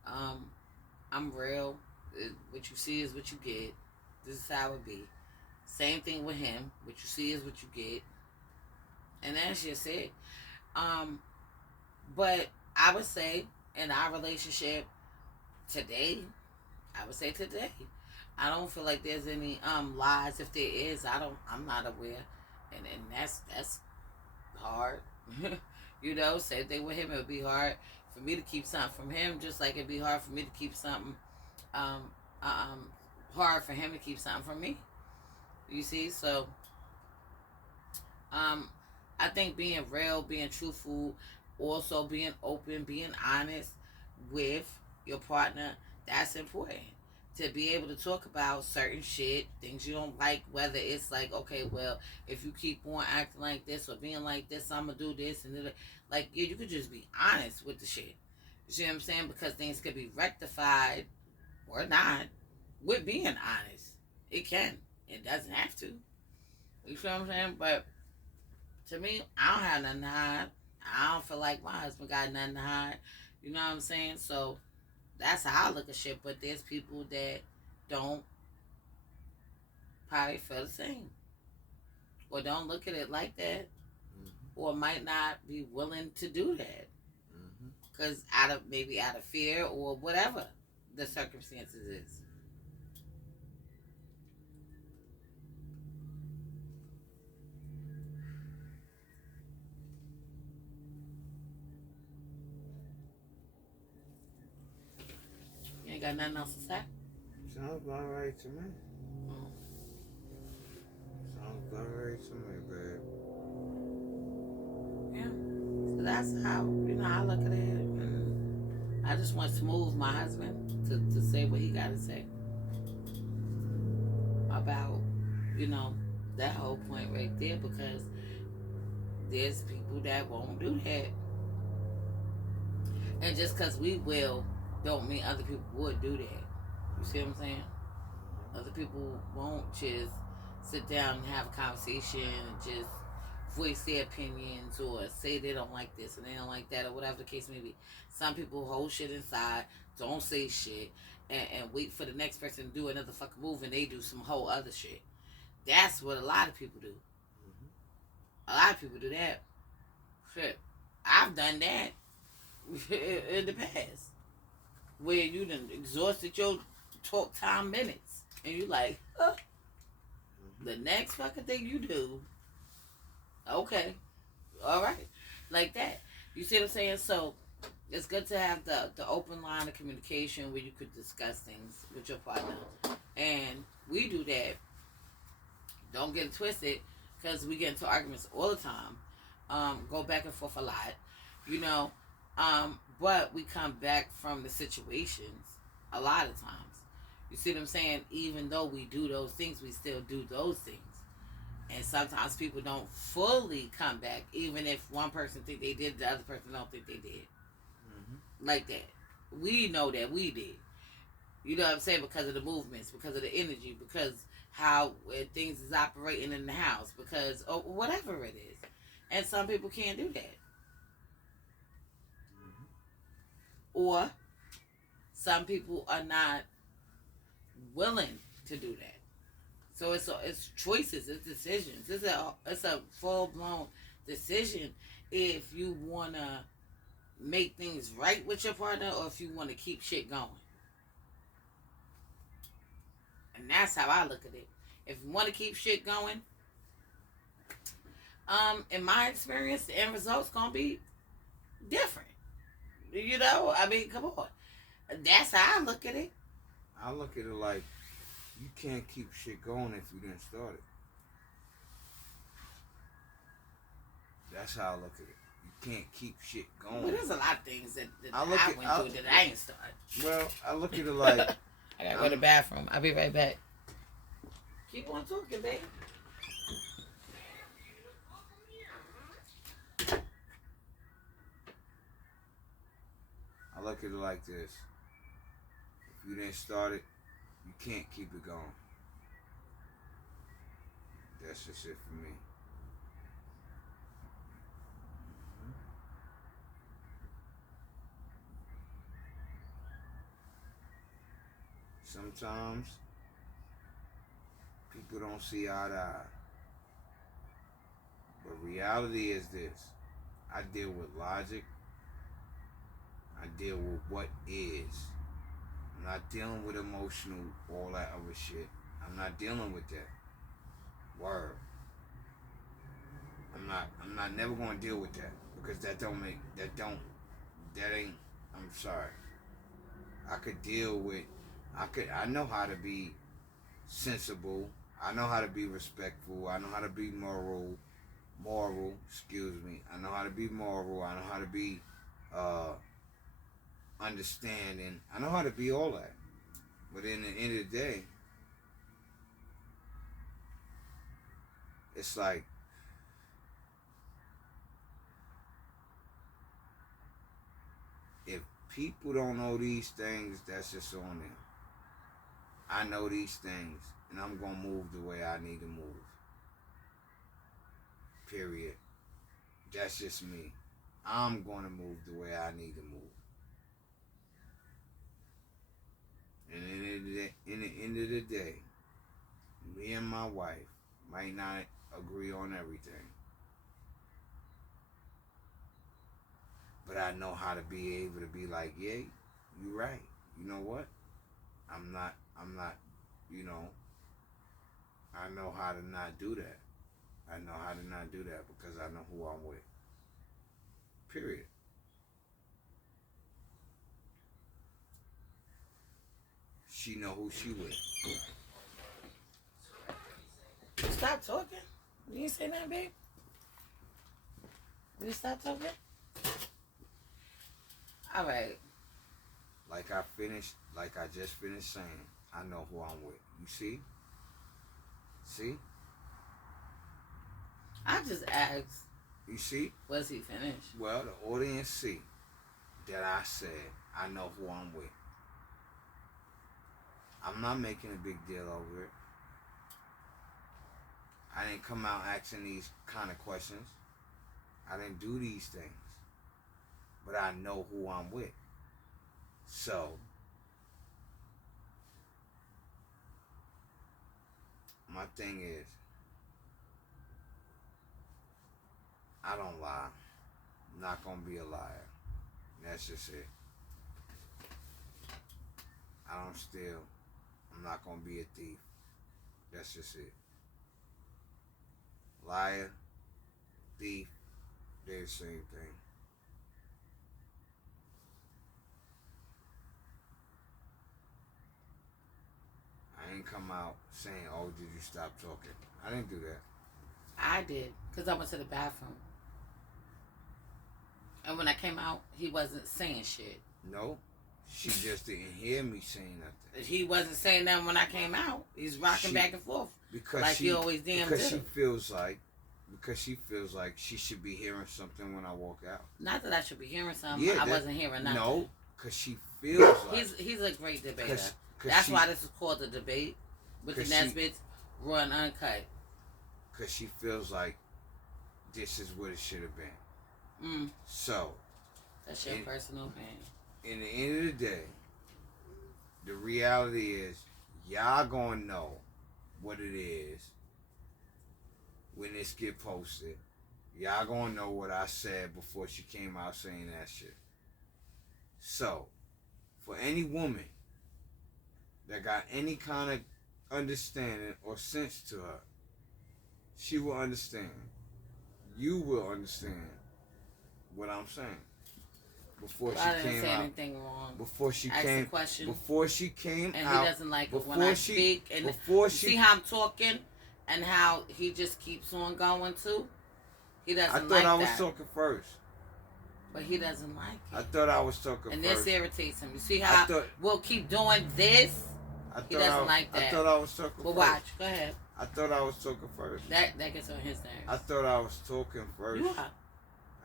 I'm real. What you see is what you get. This is how it be. Same thing with him. What you see is what you get. And that's just it. But I would say in our relationship today, I don't feel like there's any lies. If there is, I'm not aware. And that's hard. You know, same thing with him. It would be hard for me to keep something from him, just like it'd be hard for me to keep something um hard for him to keep something from me. You see, so um I think being real, being truthful, also being open, being honest with your partner, that's important. To be able to talk about certain shit, things you don't like, whether it's like, okay, well, if you keep on acting like this or being like this, I'm gonna do this and then, like, yeah, you could just be honest with the shit. You see what I'm saying? Because things could be rectified or not with being honest. It can. It doesn't have to. You see what I'm saying? But to me, I don't have nothing to hide. I don't feel like my husband got nothing to hide. You know what I'm saying? So that's how I look at shit. But there's people that don't probably feel the same, or don't look at it like that, or might not be willing to do that because out of fear or whatever the circumstances is. You ain't got nothing else to say? Sounds about right to me. Mm. Sounds about right to me, babe. Yeah. So that's how, I look at it. And I just want smooth my husband to say what he got to say about, that whole point right there, because there's people that won't do that. And just because we will, don't mean other people would do that. You see what I'm saying? Other people won't just sit down and have a conversation and just voice their opinions or say they don't like this and they don't like that or whatever the case may be. Some people hold shit inside, don't say shit, and wait for the next person to do another fucking move and they do some whole other shit. That's what a lot of people do. A lot of people do that. Shit. I've done that in the past. Where you done exhausted your talk time minutes. And you like, the next fucking thing you do, okay, all right, like that. You see what I'm saying? So it's good to have the open line of communication where you could discuss things with your partner. And we do that. Don't get it twisted, because we get into arguments all the time. Go back and forth a lot. You know, But we come back from the situations a lot of times. You see what I'm saying? Even though we do those things, we still do those things. And sometimes people don't fully come back, even if one person think they did, the other person don't think they did. Like that. We know that we did. You know what I'm saying? Because of the movements, because of the energy, because how things is operating in the house, because or whatever it is. And some people can't do that. Or some people are not willing to do that. So it's choices, it's decisions. It's a full blown decision if you wanna make things right with your partner or if you wanna keep shit going. And that's how I look at it. If you wanna keep shit going, in my experience, the end result's gonna be different. You know, I mean, come on. That's how I look at it. I look at it like you can't keep shit going if you didn't start it. That's how I look at it. You can't keep shit going. Well, there's a lot of things that I went through that I ain't start. Well, I look at it like I gotta go to the bathroom. I'll be right back. Keep on talking, babe. I look at it like this. If you didn't start it, you can't keep it going. That's just it for me. Sometimes people don't see eye to eye. But reality is this. I deal with logic. I deal with what is. I'm not dealing with emotional, all that other shit. I'm not dealing with that. Word. I'm not never gonna deal with that. Because I'm sorry. I know how to be sensible. I know how to be respectful. I know how to be moral, excuse me. I know how to be moral. I know how to be understanding. I know how to be all that. But in the end of the day, it's like if people don't know these things, that's just on them. I know these things, and I'm going to move the way I need to move. Period. That's just me. I'm going to move the way I need to move. And in the end of the day, me and my wife might not agree on everything. But I know how to be able to be like, yeah, you're right. You know what? I'm not, you know, I know how to not do that. I know how to not do that because I know who I'm with. Period. She know who she with. Stop talking. You didn't say nothing, babe? Did you stop talking? All right. Like I just finished saying, I know who I'm with. You see? See? I just asked. You see? Was he finished? Well, the audience see that I said, I know who I'm with. I'm not making a big deal over it. I didn't come out asking these kind of questions. I didn't do these things. But I know who I'm with. So, my thing is, I don't lie. I'm not going to be a liar. That's just it. I don't steal. I'm not going to be a thief. That's just it. Liar, thief, they're the same thing. I ain't come out saying, oh, did you stop talking? I didn't do that. I did, because I went to the bathroom. And when I came out, he wasn't saying shit. No, she just didn't hear me saying nothing. He wasn't saying nothing when I came out. He's rocking back and forth because like he always damn because do. she feels like she should be hearing something when I walk out. Not that I should be hearing something. Yeah, I wasn't hearing nothing. No, because she feels like he's a great debater. That's why this is called the debate with the NESBIT'S, raw and uncut. Because she feels like this is what it should have been. So that's your personal opinion. In the end of the day, the reality is y'all gonna know what it is when this get posted. Y'all gonna know what I said before she came out saying that shit. So, for any woman that got any kind of understanding or sense to her, she will understand. You will understand what I'm saying. Before I didn't say anything wrong. Before she Ask came, the question, before she came and out, he doesn't like it when I speak. And see how I'm talking, and how he just keeps on going too. He doesn't like that. I thought I was talking first. But he doesn't like it. I thought I was talking and first. And this irritates him. You see how we'll keep doing this? He doesn't like that. I thought I was talking first. Well, watch. Go ahead. I thought I was talking first. That gets on his nerves. I thought I was talking first. You are.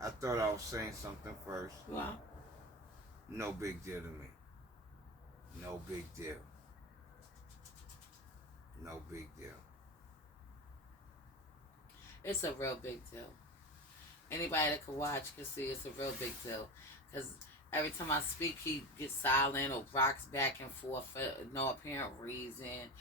I thought I was saying something first. You are. No big deal to me. No big deal. No big deal. It's a real big deal. Anybody that can watch can see it's a real big deal. Because every time I speak, he gets silent or rocks back and forth for no apparent reason.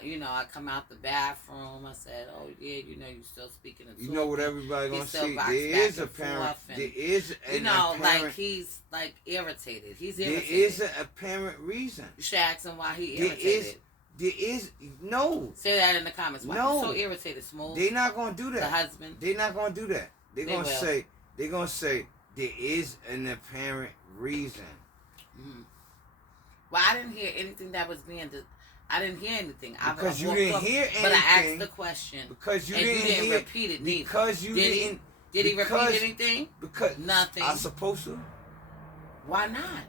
You know, I come out the bathroom. I said, "Oh yeah, you know, you still speaking and talking." You know what everybody gonna see? There is a parent. There is an you know, apparent, like he's like irritated. He's irritated. There is an apparent reason. You should ask him why he irritated. There is no. Say that in the comments. Why no. you so irritated, Smooth? They're not gonna do that. The husband. They're not gonna do that. They're gonna say there is an apparent reason. Mm-hmm. Well, I didn't hear anything that was being. I didn't hear anything. Because you didn't hear anything. But I asked the question. Because you didn't repeat it neither. Because you didn't. Did he repeat anything? Because nothing. I'm supposed to. Why not?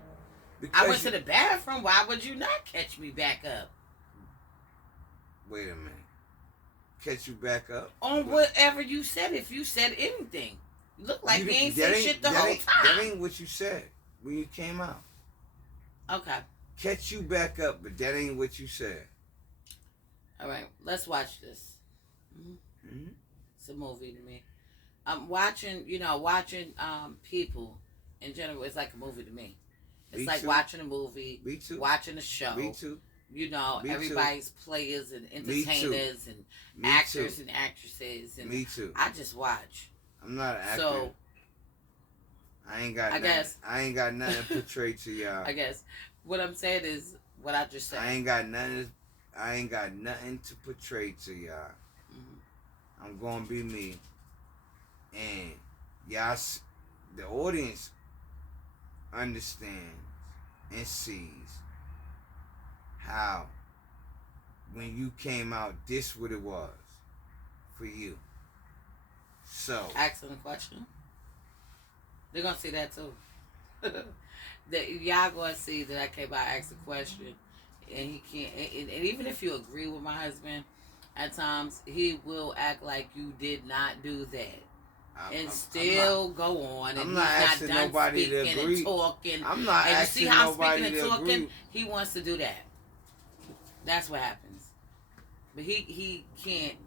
Because I went to the bathroom. Why would you not catch me back up? Wait a minute. Catch you back up? On whatever you said. If you said anything. Look like you ain't said shit the whole time. That ain't what you said when you came out. Okay. Catch you back up, but that ain't what you said. All right, let's watch this. Mm-hmm. It's a movie to me. I'm watching, people in general. It's like a movie to me. It's like watching a movie, watching a show. Me too. You know, everybody's players and entertainers and actors and actresses. And me too. I just watch. I'm not an actor. So, I ain't got nothing to portray to y'all. I guess. What I'm saying is what I just said. I ain't got nothing to portray to y'all. Mm-hmm. I'm gonna be me, and y'all, the audience, understands and sees how when you came out, this what it was for you. So, excellent question. They're gonna see that too. That y'all gonna see that I came by asked a question, and he can't. And even if you agree with my husband, at times he will act like you did not do that, and still go on. And I'm not asking nobody to agree. And talking. I'm not and asking you see how I'm nobody speaking and to talking? agree. He wants to do that. That's what happens. But he can't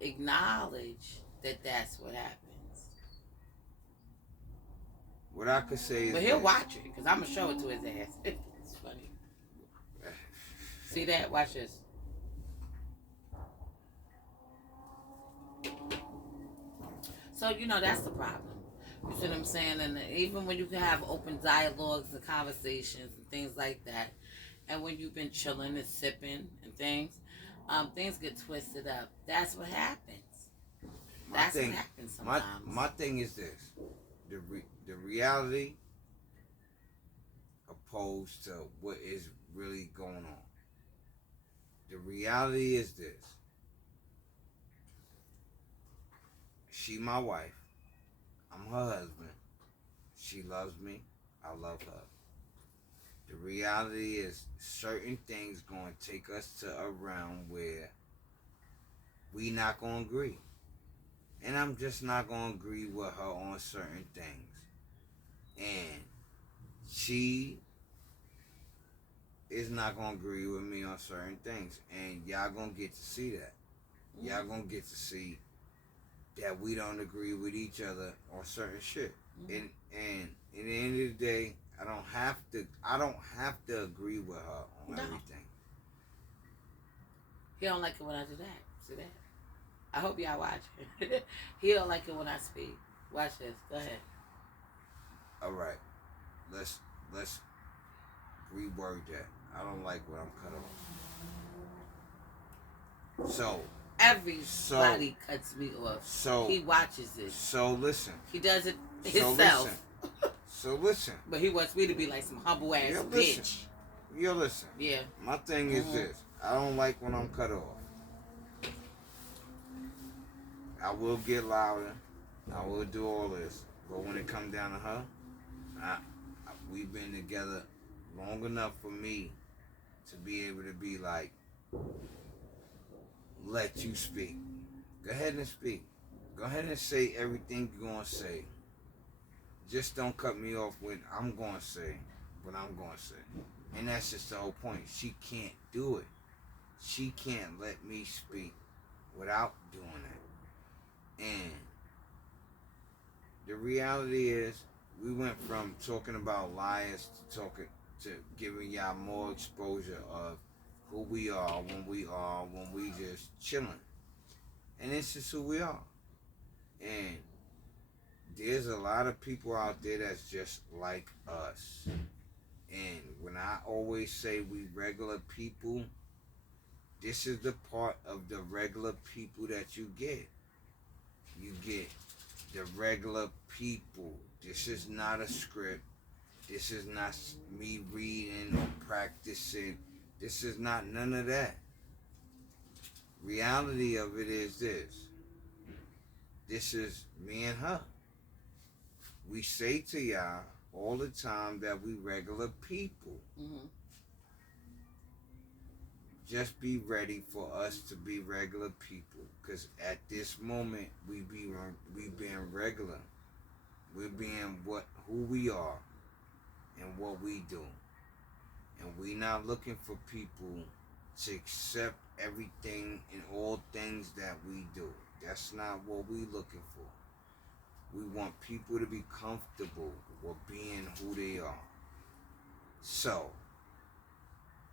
acknowledge that that's what happens. What I could say is, but he'll watch it because I'm gonna show it to his ass. It's funny. See that? Watch this. So that's the problem. You see what I'm saying? And even when you can have open dialogues and conversations and things like that, and when you've been chilling and sipping and things get twisted up. That's what happens. What happens sometimes. My thing is this. The reality opposed to what is really going on. The reality is this. She my wife. I'm her husband. She loves me. I love her. The reality is certain things going to take us to a realm where we not going to agree. And I'm just not going to agree with her on certain things. And she is not going to agree with me on certain things. And y'all going to get to see that. Y'all going to get to see that we don't agree with each other on certain shit. And at the end of the day, I don't have to agree with her on everything. He don't like it when I do that. See that? I hope y'all watch it. He don't like it when I speak. Watch this. Go ahead. All right. Let's reword that. I don't like when I'm cut off. So everybody cuts me off. So he watches it. So listen. He does it himself. So listen. But he wants me to be like some humble ass bitch. You listen. Yeah. My thing is this. I don't like when I'm cut off. I will get louder. I will do all this. But when it comes down to her, we've been together long enough for me to be able to be like, let you speak. Go ahead and speak. Go ahead and say everything you're going to say. Just don't cut me off when I'm going to say what I'm going to say. And that's just the whole point. She can't do it. She can't let me speak without doing it. And the reality is, we went from talking about liars to giving y'all more exposure of who we are when we just chilling. And it's just who we are. And there's a lot of people out there that's just like us. And when I always say we regular people, this is the part of the regular people that you get. You get the regular people. This is not a script. This is not me reading or practicing. This is not none of that. Reality of it is this. This is me and her. We say to y'all all the time that we regular people. Mm-hmm. Just be ready for us to be regular people. Because at this moment, we being regular. We're being who we are and what we do. And we not looking for people to accept everything and all things that we do. That's not what we looking for. We want people to be comfortable with being who they are. So,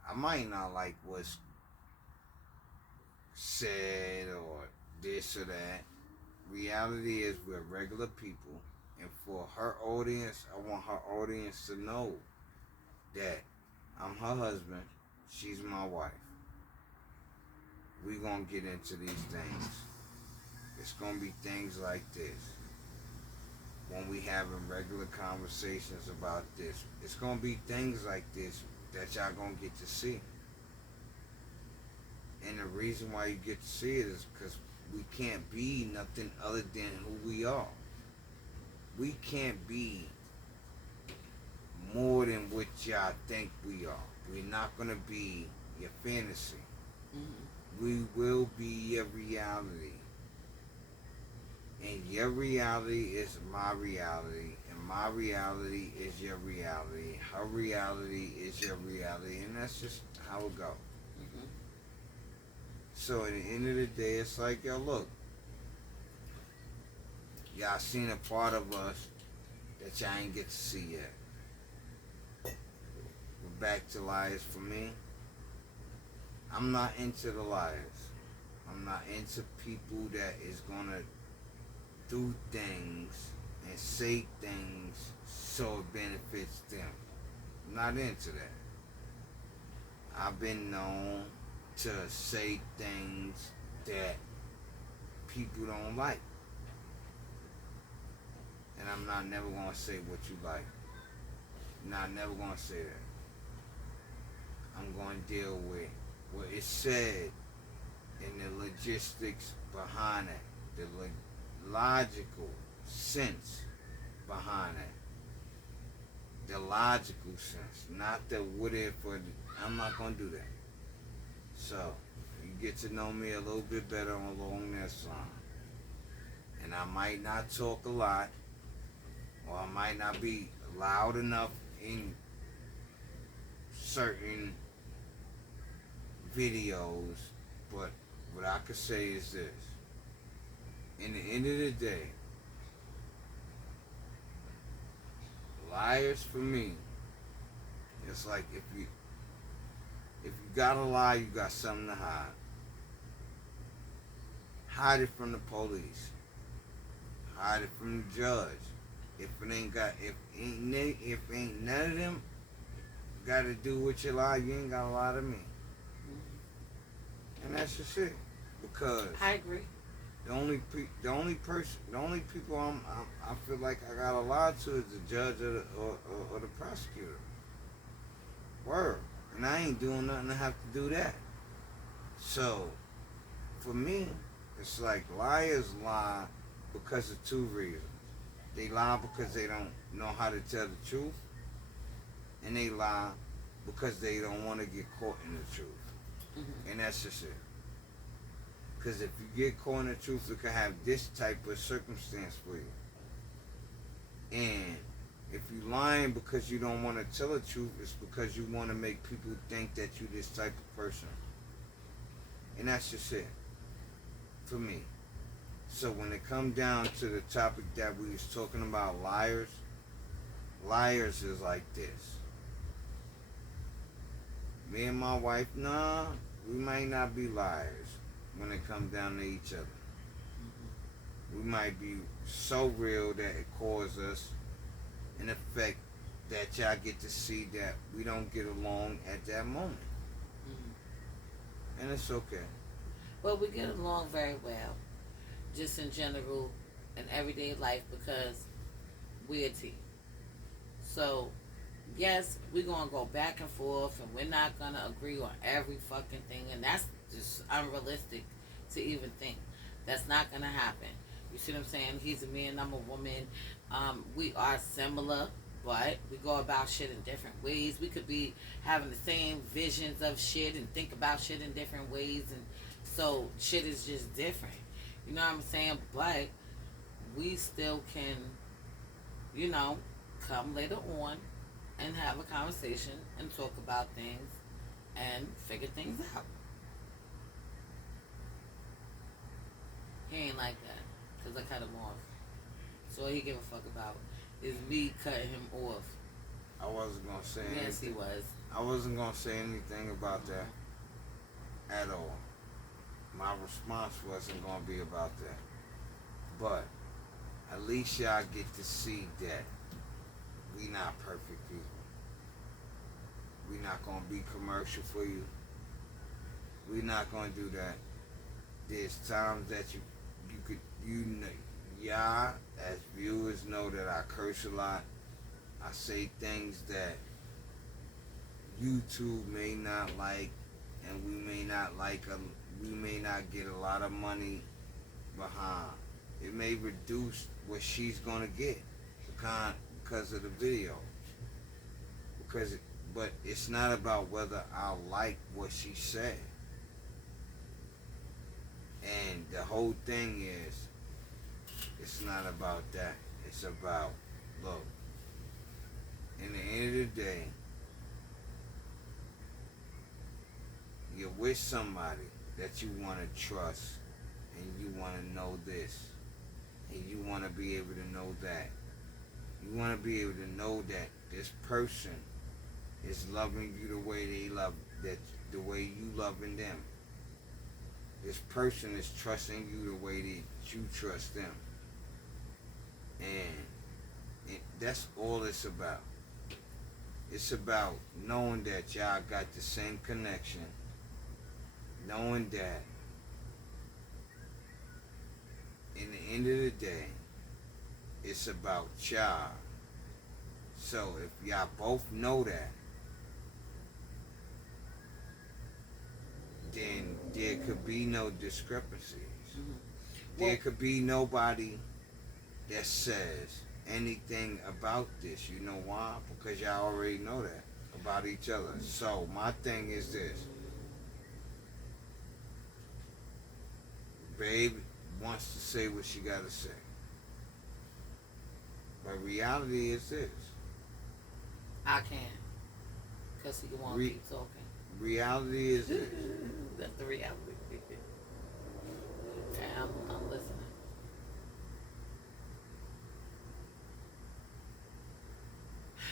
I might not like what's said or this or that. Reality is we're regular people. And for her audience, I want her audience to know that I'm her husband. She's my wife. We're going to get into these things. It's going to be things like this. When we having regular conversations about this, it's going to be things like this that y'all going to get to see. And the reason why you get to see it is because we can't be nothing other than who we are. We can't be more than what y'all think we are. We're not going to be your fantasy. Mm-hmm. We will be your reality. And your reality is my reality. And my reality is your reality. Her reality is your reality. And that's just how it goes. Mm-hmm. So at the end of the day, it's like, yo, look. Y'all seen a part of us that y'all ain't get to see yet. But back to liars for me. I'm not into the liars. I'm not into people that is gonna do things and say things so it benefits them. I'm not into that. I've been known to say things that people don't like. And I'm not never gonna say what you like. Not never gonna say that. I'm gonna deal with what is said and the logistics behind it, the logical sense behind that. The logical sense, not the what if or I'm not gonna do that. So you get to know me a little bit better along that line. And I might not talk a lot, or I might not be loud enough in certain videos, but what I could say is this. In the end of the day, liars for me, it's like if you gotta lie, you got something to hide. Hide it from the police. Hide it from the judge. If ain't none of them got to do with your lie, you ain't got to lie to me. And that's just it. Because I agree. the only people I feel like I got to lie to is the judge or the prosecutor. Word. And I ain't doing nothing to have to do that. So, for me, it's like liars lie because of two reasons. They lie because they don't know how to tell the truth, and they lie because they don't want to get caught in the truth. Mm-hmm. And that's just it. Because if you get caught in the truth, it can have this type of circumstance for you. And if you're lying because you don't want to tell the truth, it's because you want to make people think that you're this type of person. And that's just it. For me. So when it comes down to the topic that we was talking about, liars is like this. Me and my wife, nah, we might not be liars when it comes down to each other. We might be so real that it causes us an effect that y'all get to see that we don't get along at that moment. And it's okay. Well, we get along very well, just in general, in everyday life, because we're a team. So, yes, we're going to go back and forth, and we're not going to agree on every fucking thing, and that's just unrealistic to even think. That's not going to happen. You see what I'm saying? He's a man, I'm a woman. We are similar, but we go about shit in different ways. We could be having the same visions of shit and think about shit in different ways, and so shit is just different. You know what I'm saying? But we still can, come later on and have a conversation and talk about things and figure things out. He ain't like that, because I cut him off. So all he give a fuck about is me cutting him off. I wasn't going to say anything. Yes, he was. I wasn't going to say anything about that at all. My response wasn't going to be about that. But at least y'all get to see that we not perfect people. We not going to be commercial for you. We not going to do that. There's times that y'all as viewers know that I curse a lot. I say things that YouTube may not like, and we may not get a lot of money behind. It may reduce what she's gonna get because of the video. But it's not about whether I like what she said. And the whole thing is, it's not about that. It's about, look, in the end of the day, you're with somebody that you want to trust, and you want to know this, and you want to be able to know that. You want to be able to know that this person is loving you the way they love, that the way you loving them. This person is trusting you the way that you trust them. And that's all it's about. It's about knowing that y'all got the same connection. Knowing that in the end of the day, it's about y'all. So if y'all both know that, then there could be no discrepancies. Mm-hmm. There could be nobody that says anything about this. You know why? Because y'all already know that about each other. So my thing is this. Babe wants to say what she gotta say. But reality is this. I can't. Because he won't keep talking. Reality is this. That's the reality. I'm listening.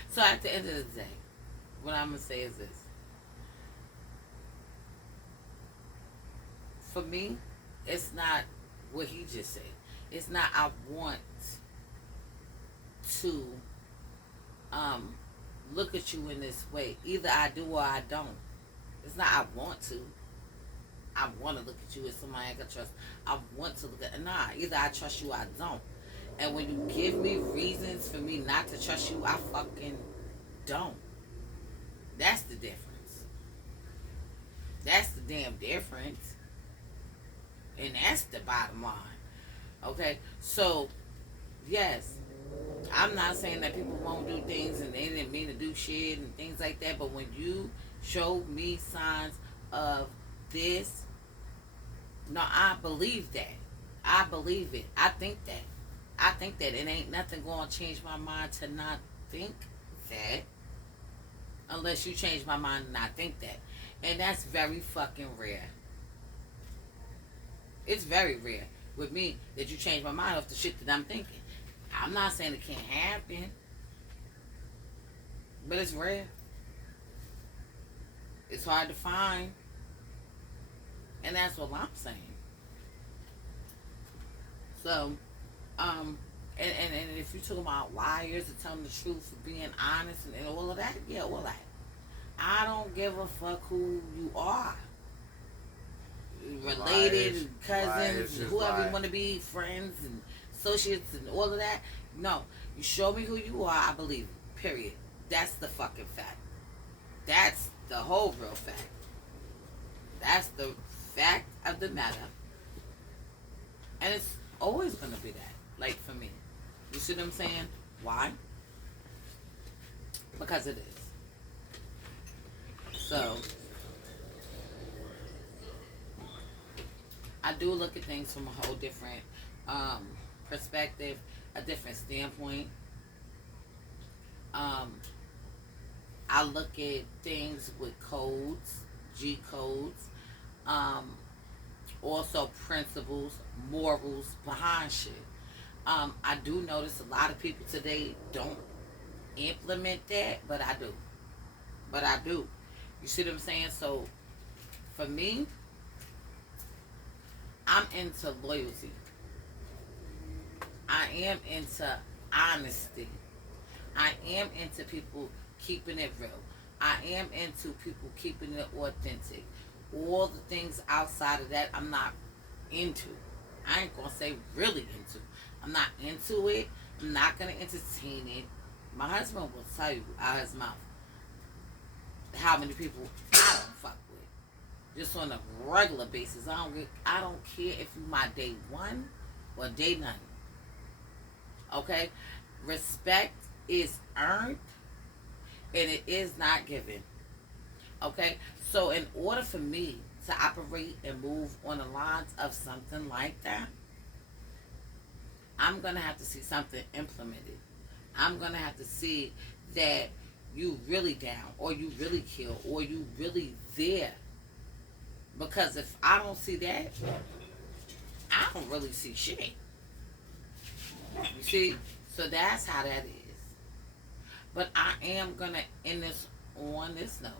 So at the end of the day, what I'm going to say is this. For me, it's not what he just said. It's not I want to look at you in this way. Either I do or I don't. It's not I want to. I want to look at you as somebody I can trust. I want to look at... Nah, either I trust you or I don't. And when you give me reasons for me not to trust you, I fucking don't. That's the difference. That's the damn difference. And that's the bottom line. Okay? So, yes, I'm not saying that people won't do things and they didn't mean to do shit and things like that, but when you show me signs of this, no, I believe that. I believe it. I think that. I think that it ain't nothing going to change my mind to not think that, unless you change my mind and not think that. And that's very fucking rare. It's very rare with me that you change my mind off the shit that I'm thinking. I'm not saying it can't happen, but it's rare. It's hard to find. And that's what I'm saying. So, and if you're talking about liars and telling the truth, being honest and all of that, yeah, all that. I don't give a fuck who you are. Related, liars, cousins, whoever you want to be, friends and associates and all of that. No, you show me who you are, I believe you. Period. That's the fucking fact. That's the whole real fact. That's the fact of the matter. And it's always going to be that. Like for me. You see what I'm saying? Why? Because it is. So, I do look at things from a whole different perspective, a different standpoint. I look at things with codes, G codes, also principles, morals behind shit. I do notice a lot of people today don't implement that, but I do. But I do. You see what I'm saying? So, for me, I'm into loyalty. I am into honesty. I am into people keeping it real. I am into people keeping it authentic. All the things outside of that, I'm not into. I ain't gonna say really into. I'm not into it. I'm not gonna entertain it. My husband will tell you out his mouth how many people I don't fuck with. Just on a regular basis. I don't care if you my day one or day none. Okay? Respect is earned and it is not given. Okay? So in order for me to operate and move on the lines of something like that, I'm going to have to see something implemented. I'm going to have to see that you really down, or you really kill, or you really there. Because if I don't see that, I don't really see shit. You see? So that's how that is. But I am going to end this on this note.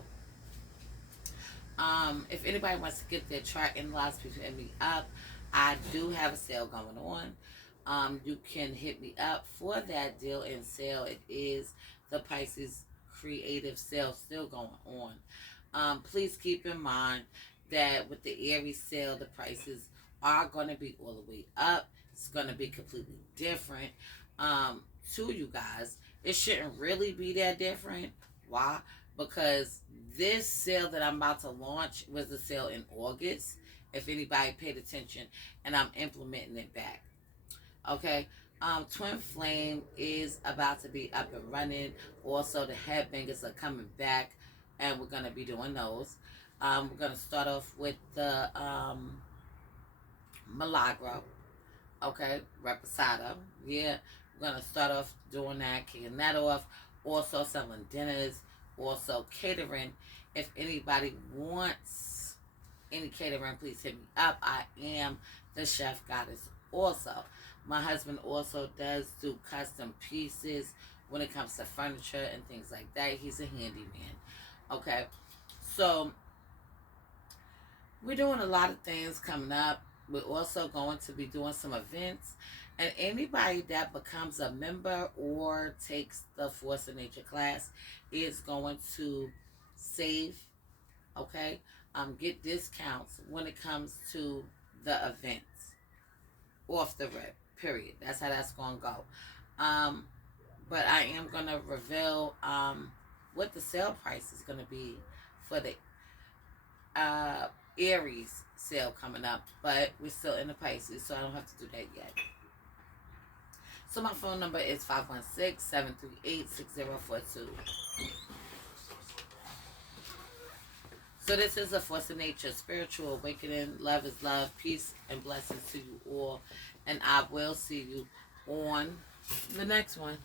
If anybody wants to get their track and lots of people hit me up, I do have a sale going on. You can hit me up for that deal and sale. It is the Pisces Creative Sale still going on. Please keep in mind that with the Aries sale, the prices are going to be all the way up. It's going to be completely different to you guys. It shouldn't really be that different. Why? Because this sale that I'm about to launch was a sale in August, if anybody paid attention, and I'm implementing it back. Okay? Twin Flame is about to be up and running. Also, the headbangers are coming back, and we're going to be doing those. We're going to start off with the Milagro, okay, Reposado. Yeah, we're going to start off doing that, kicking that off. Also, selling dinners, also catering. If anybody wants any catering, please hit me up. I am the chef goddess also. My husband also does do custom pieces when it comes to furniture and things like that. He's a handyman. Okay, so we're doing a lot of things coming up. We're also going to be doing some events. And anybody that becomes a member or takes the Force of Nature class is going to save, okay, get discounts when it comes to the events off the rip, period. That's how that's going to go. But I am going to reveal what the sale price is going to be for the Aries sale coming up, but we're still in the Pisces, so I don't have to do that yet. So my phone number is 516-738-6042. So this is a Force of Nature Spiritual Awakening. Love is love. Peace and blessings to you all. And I will see you on the next one.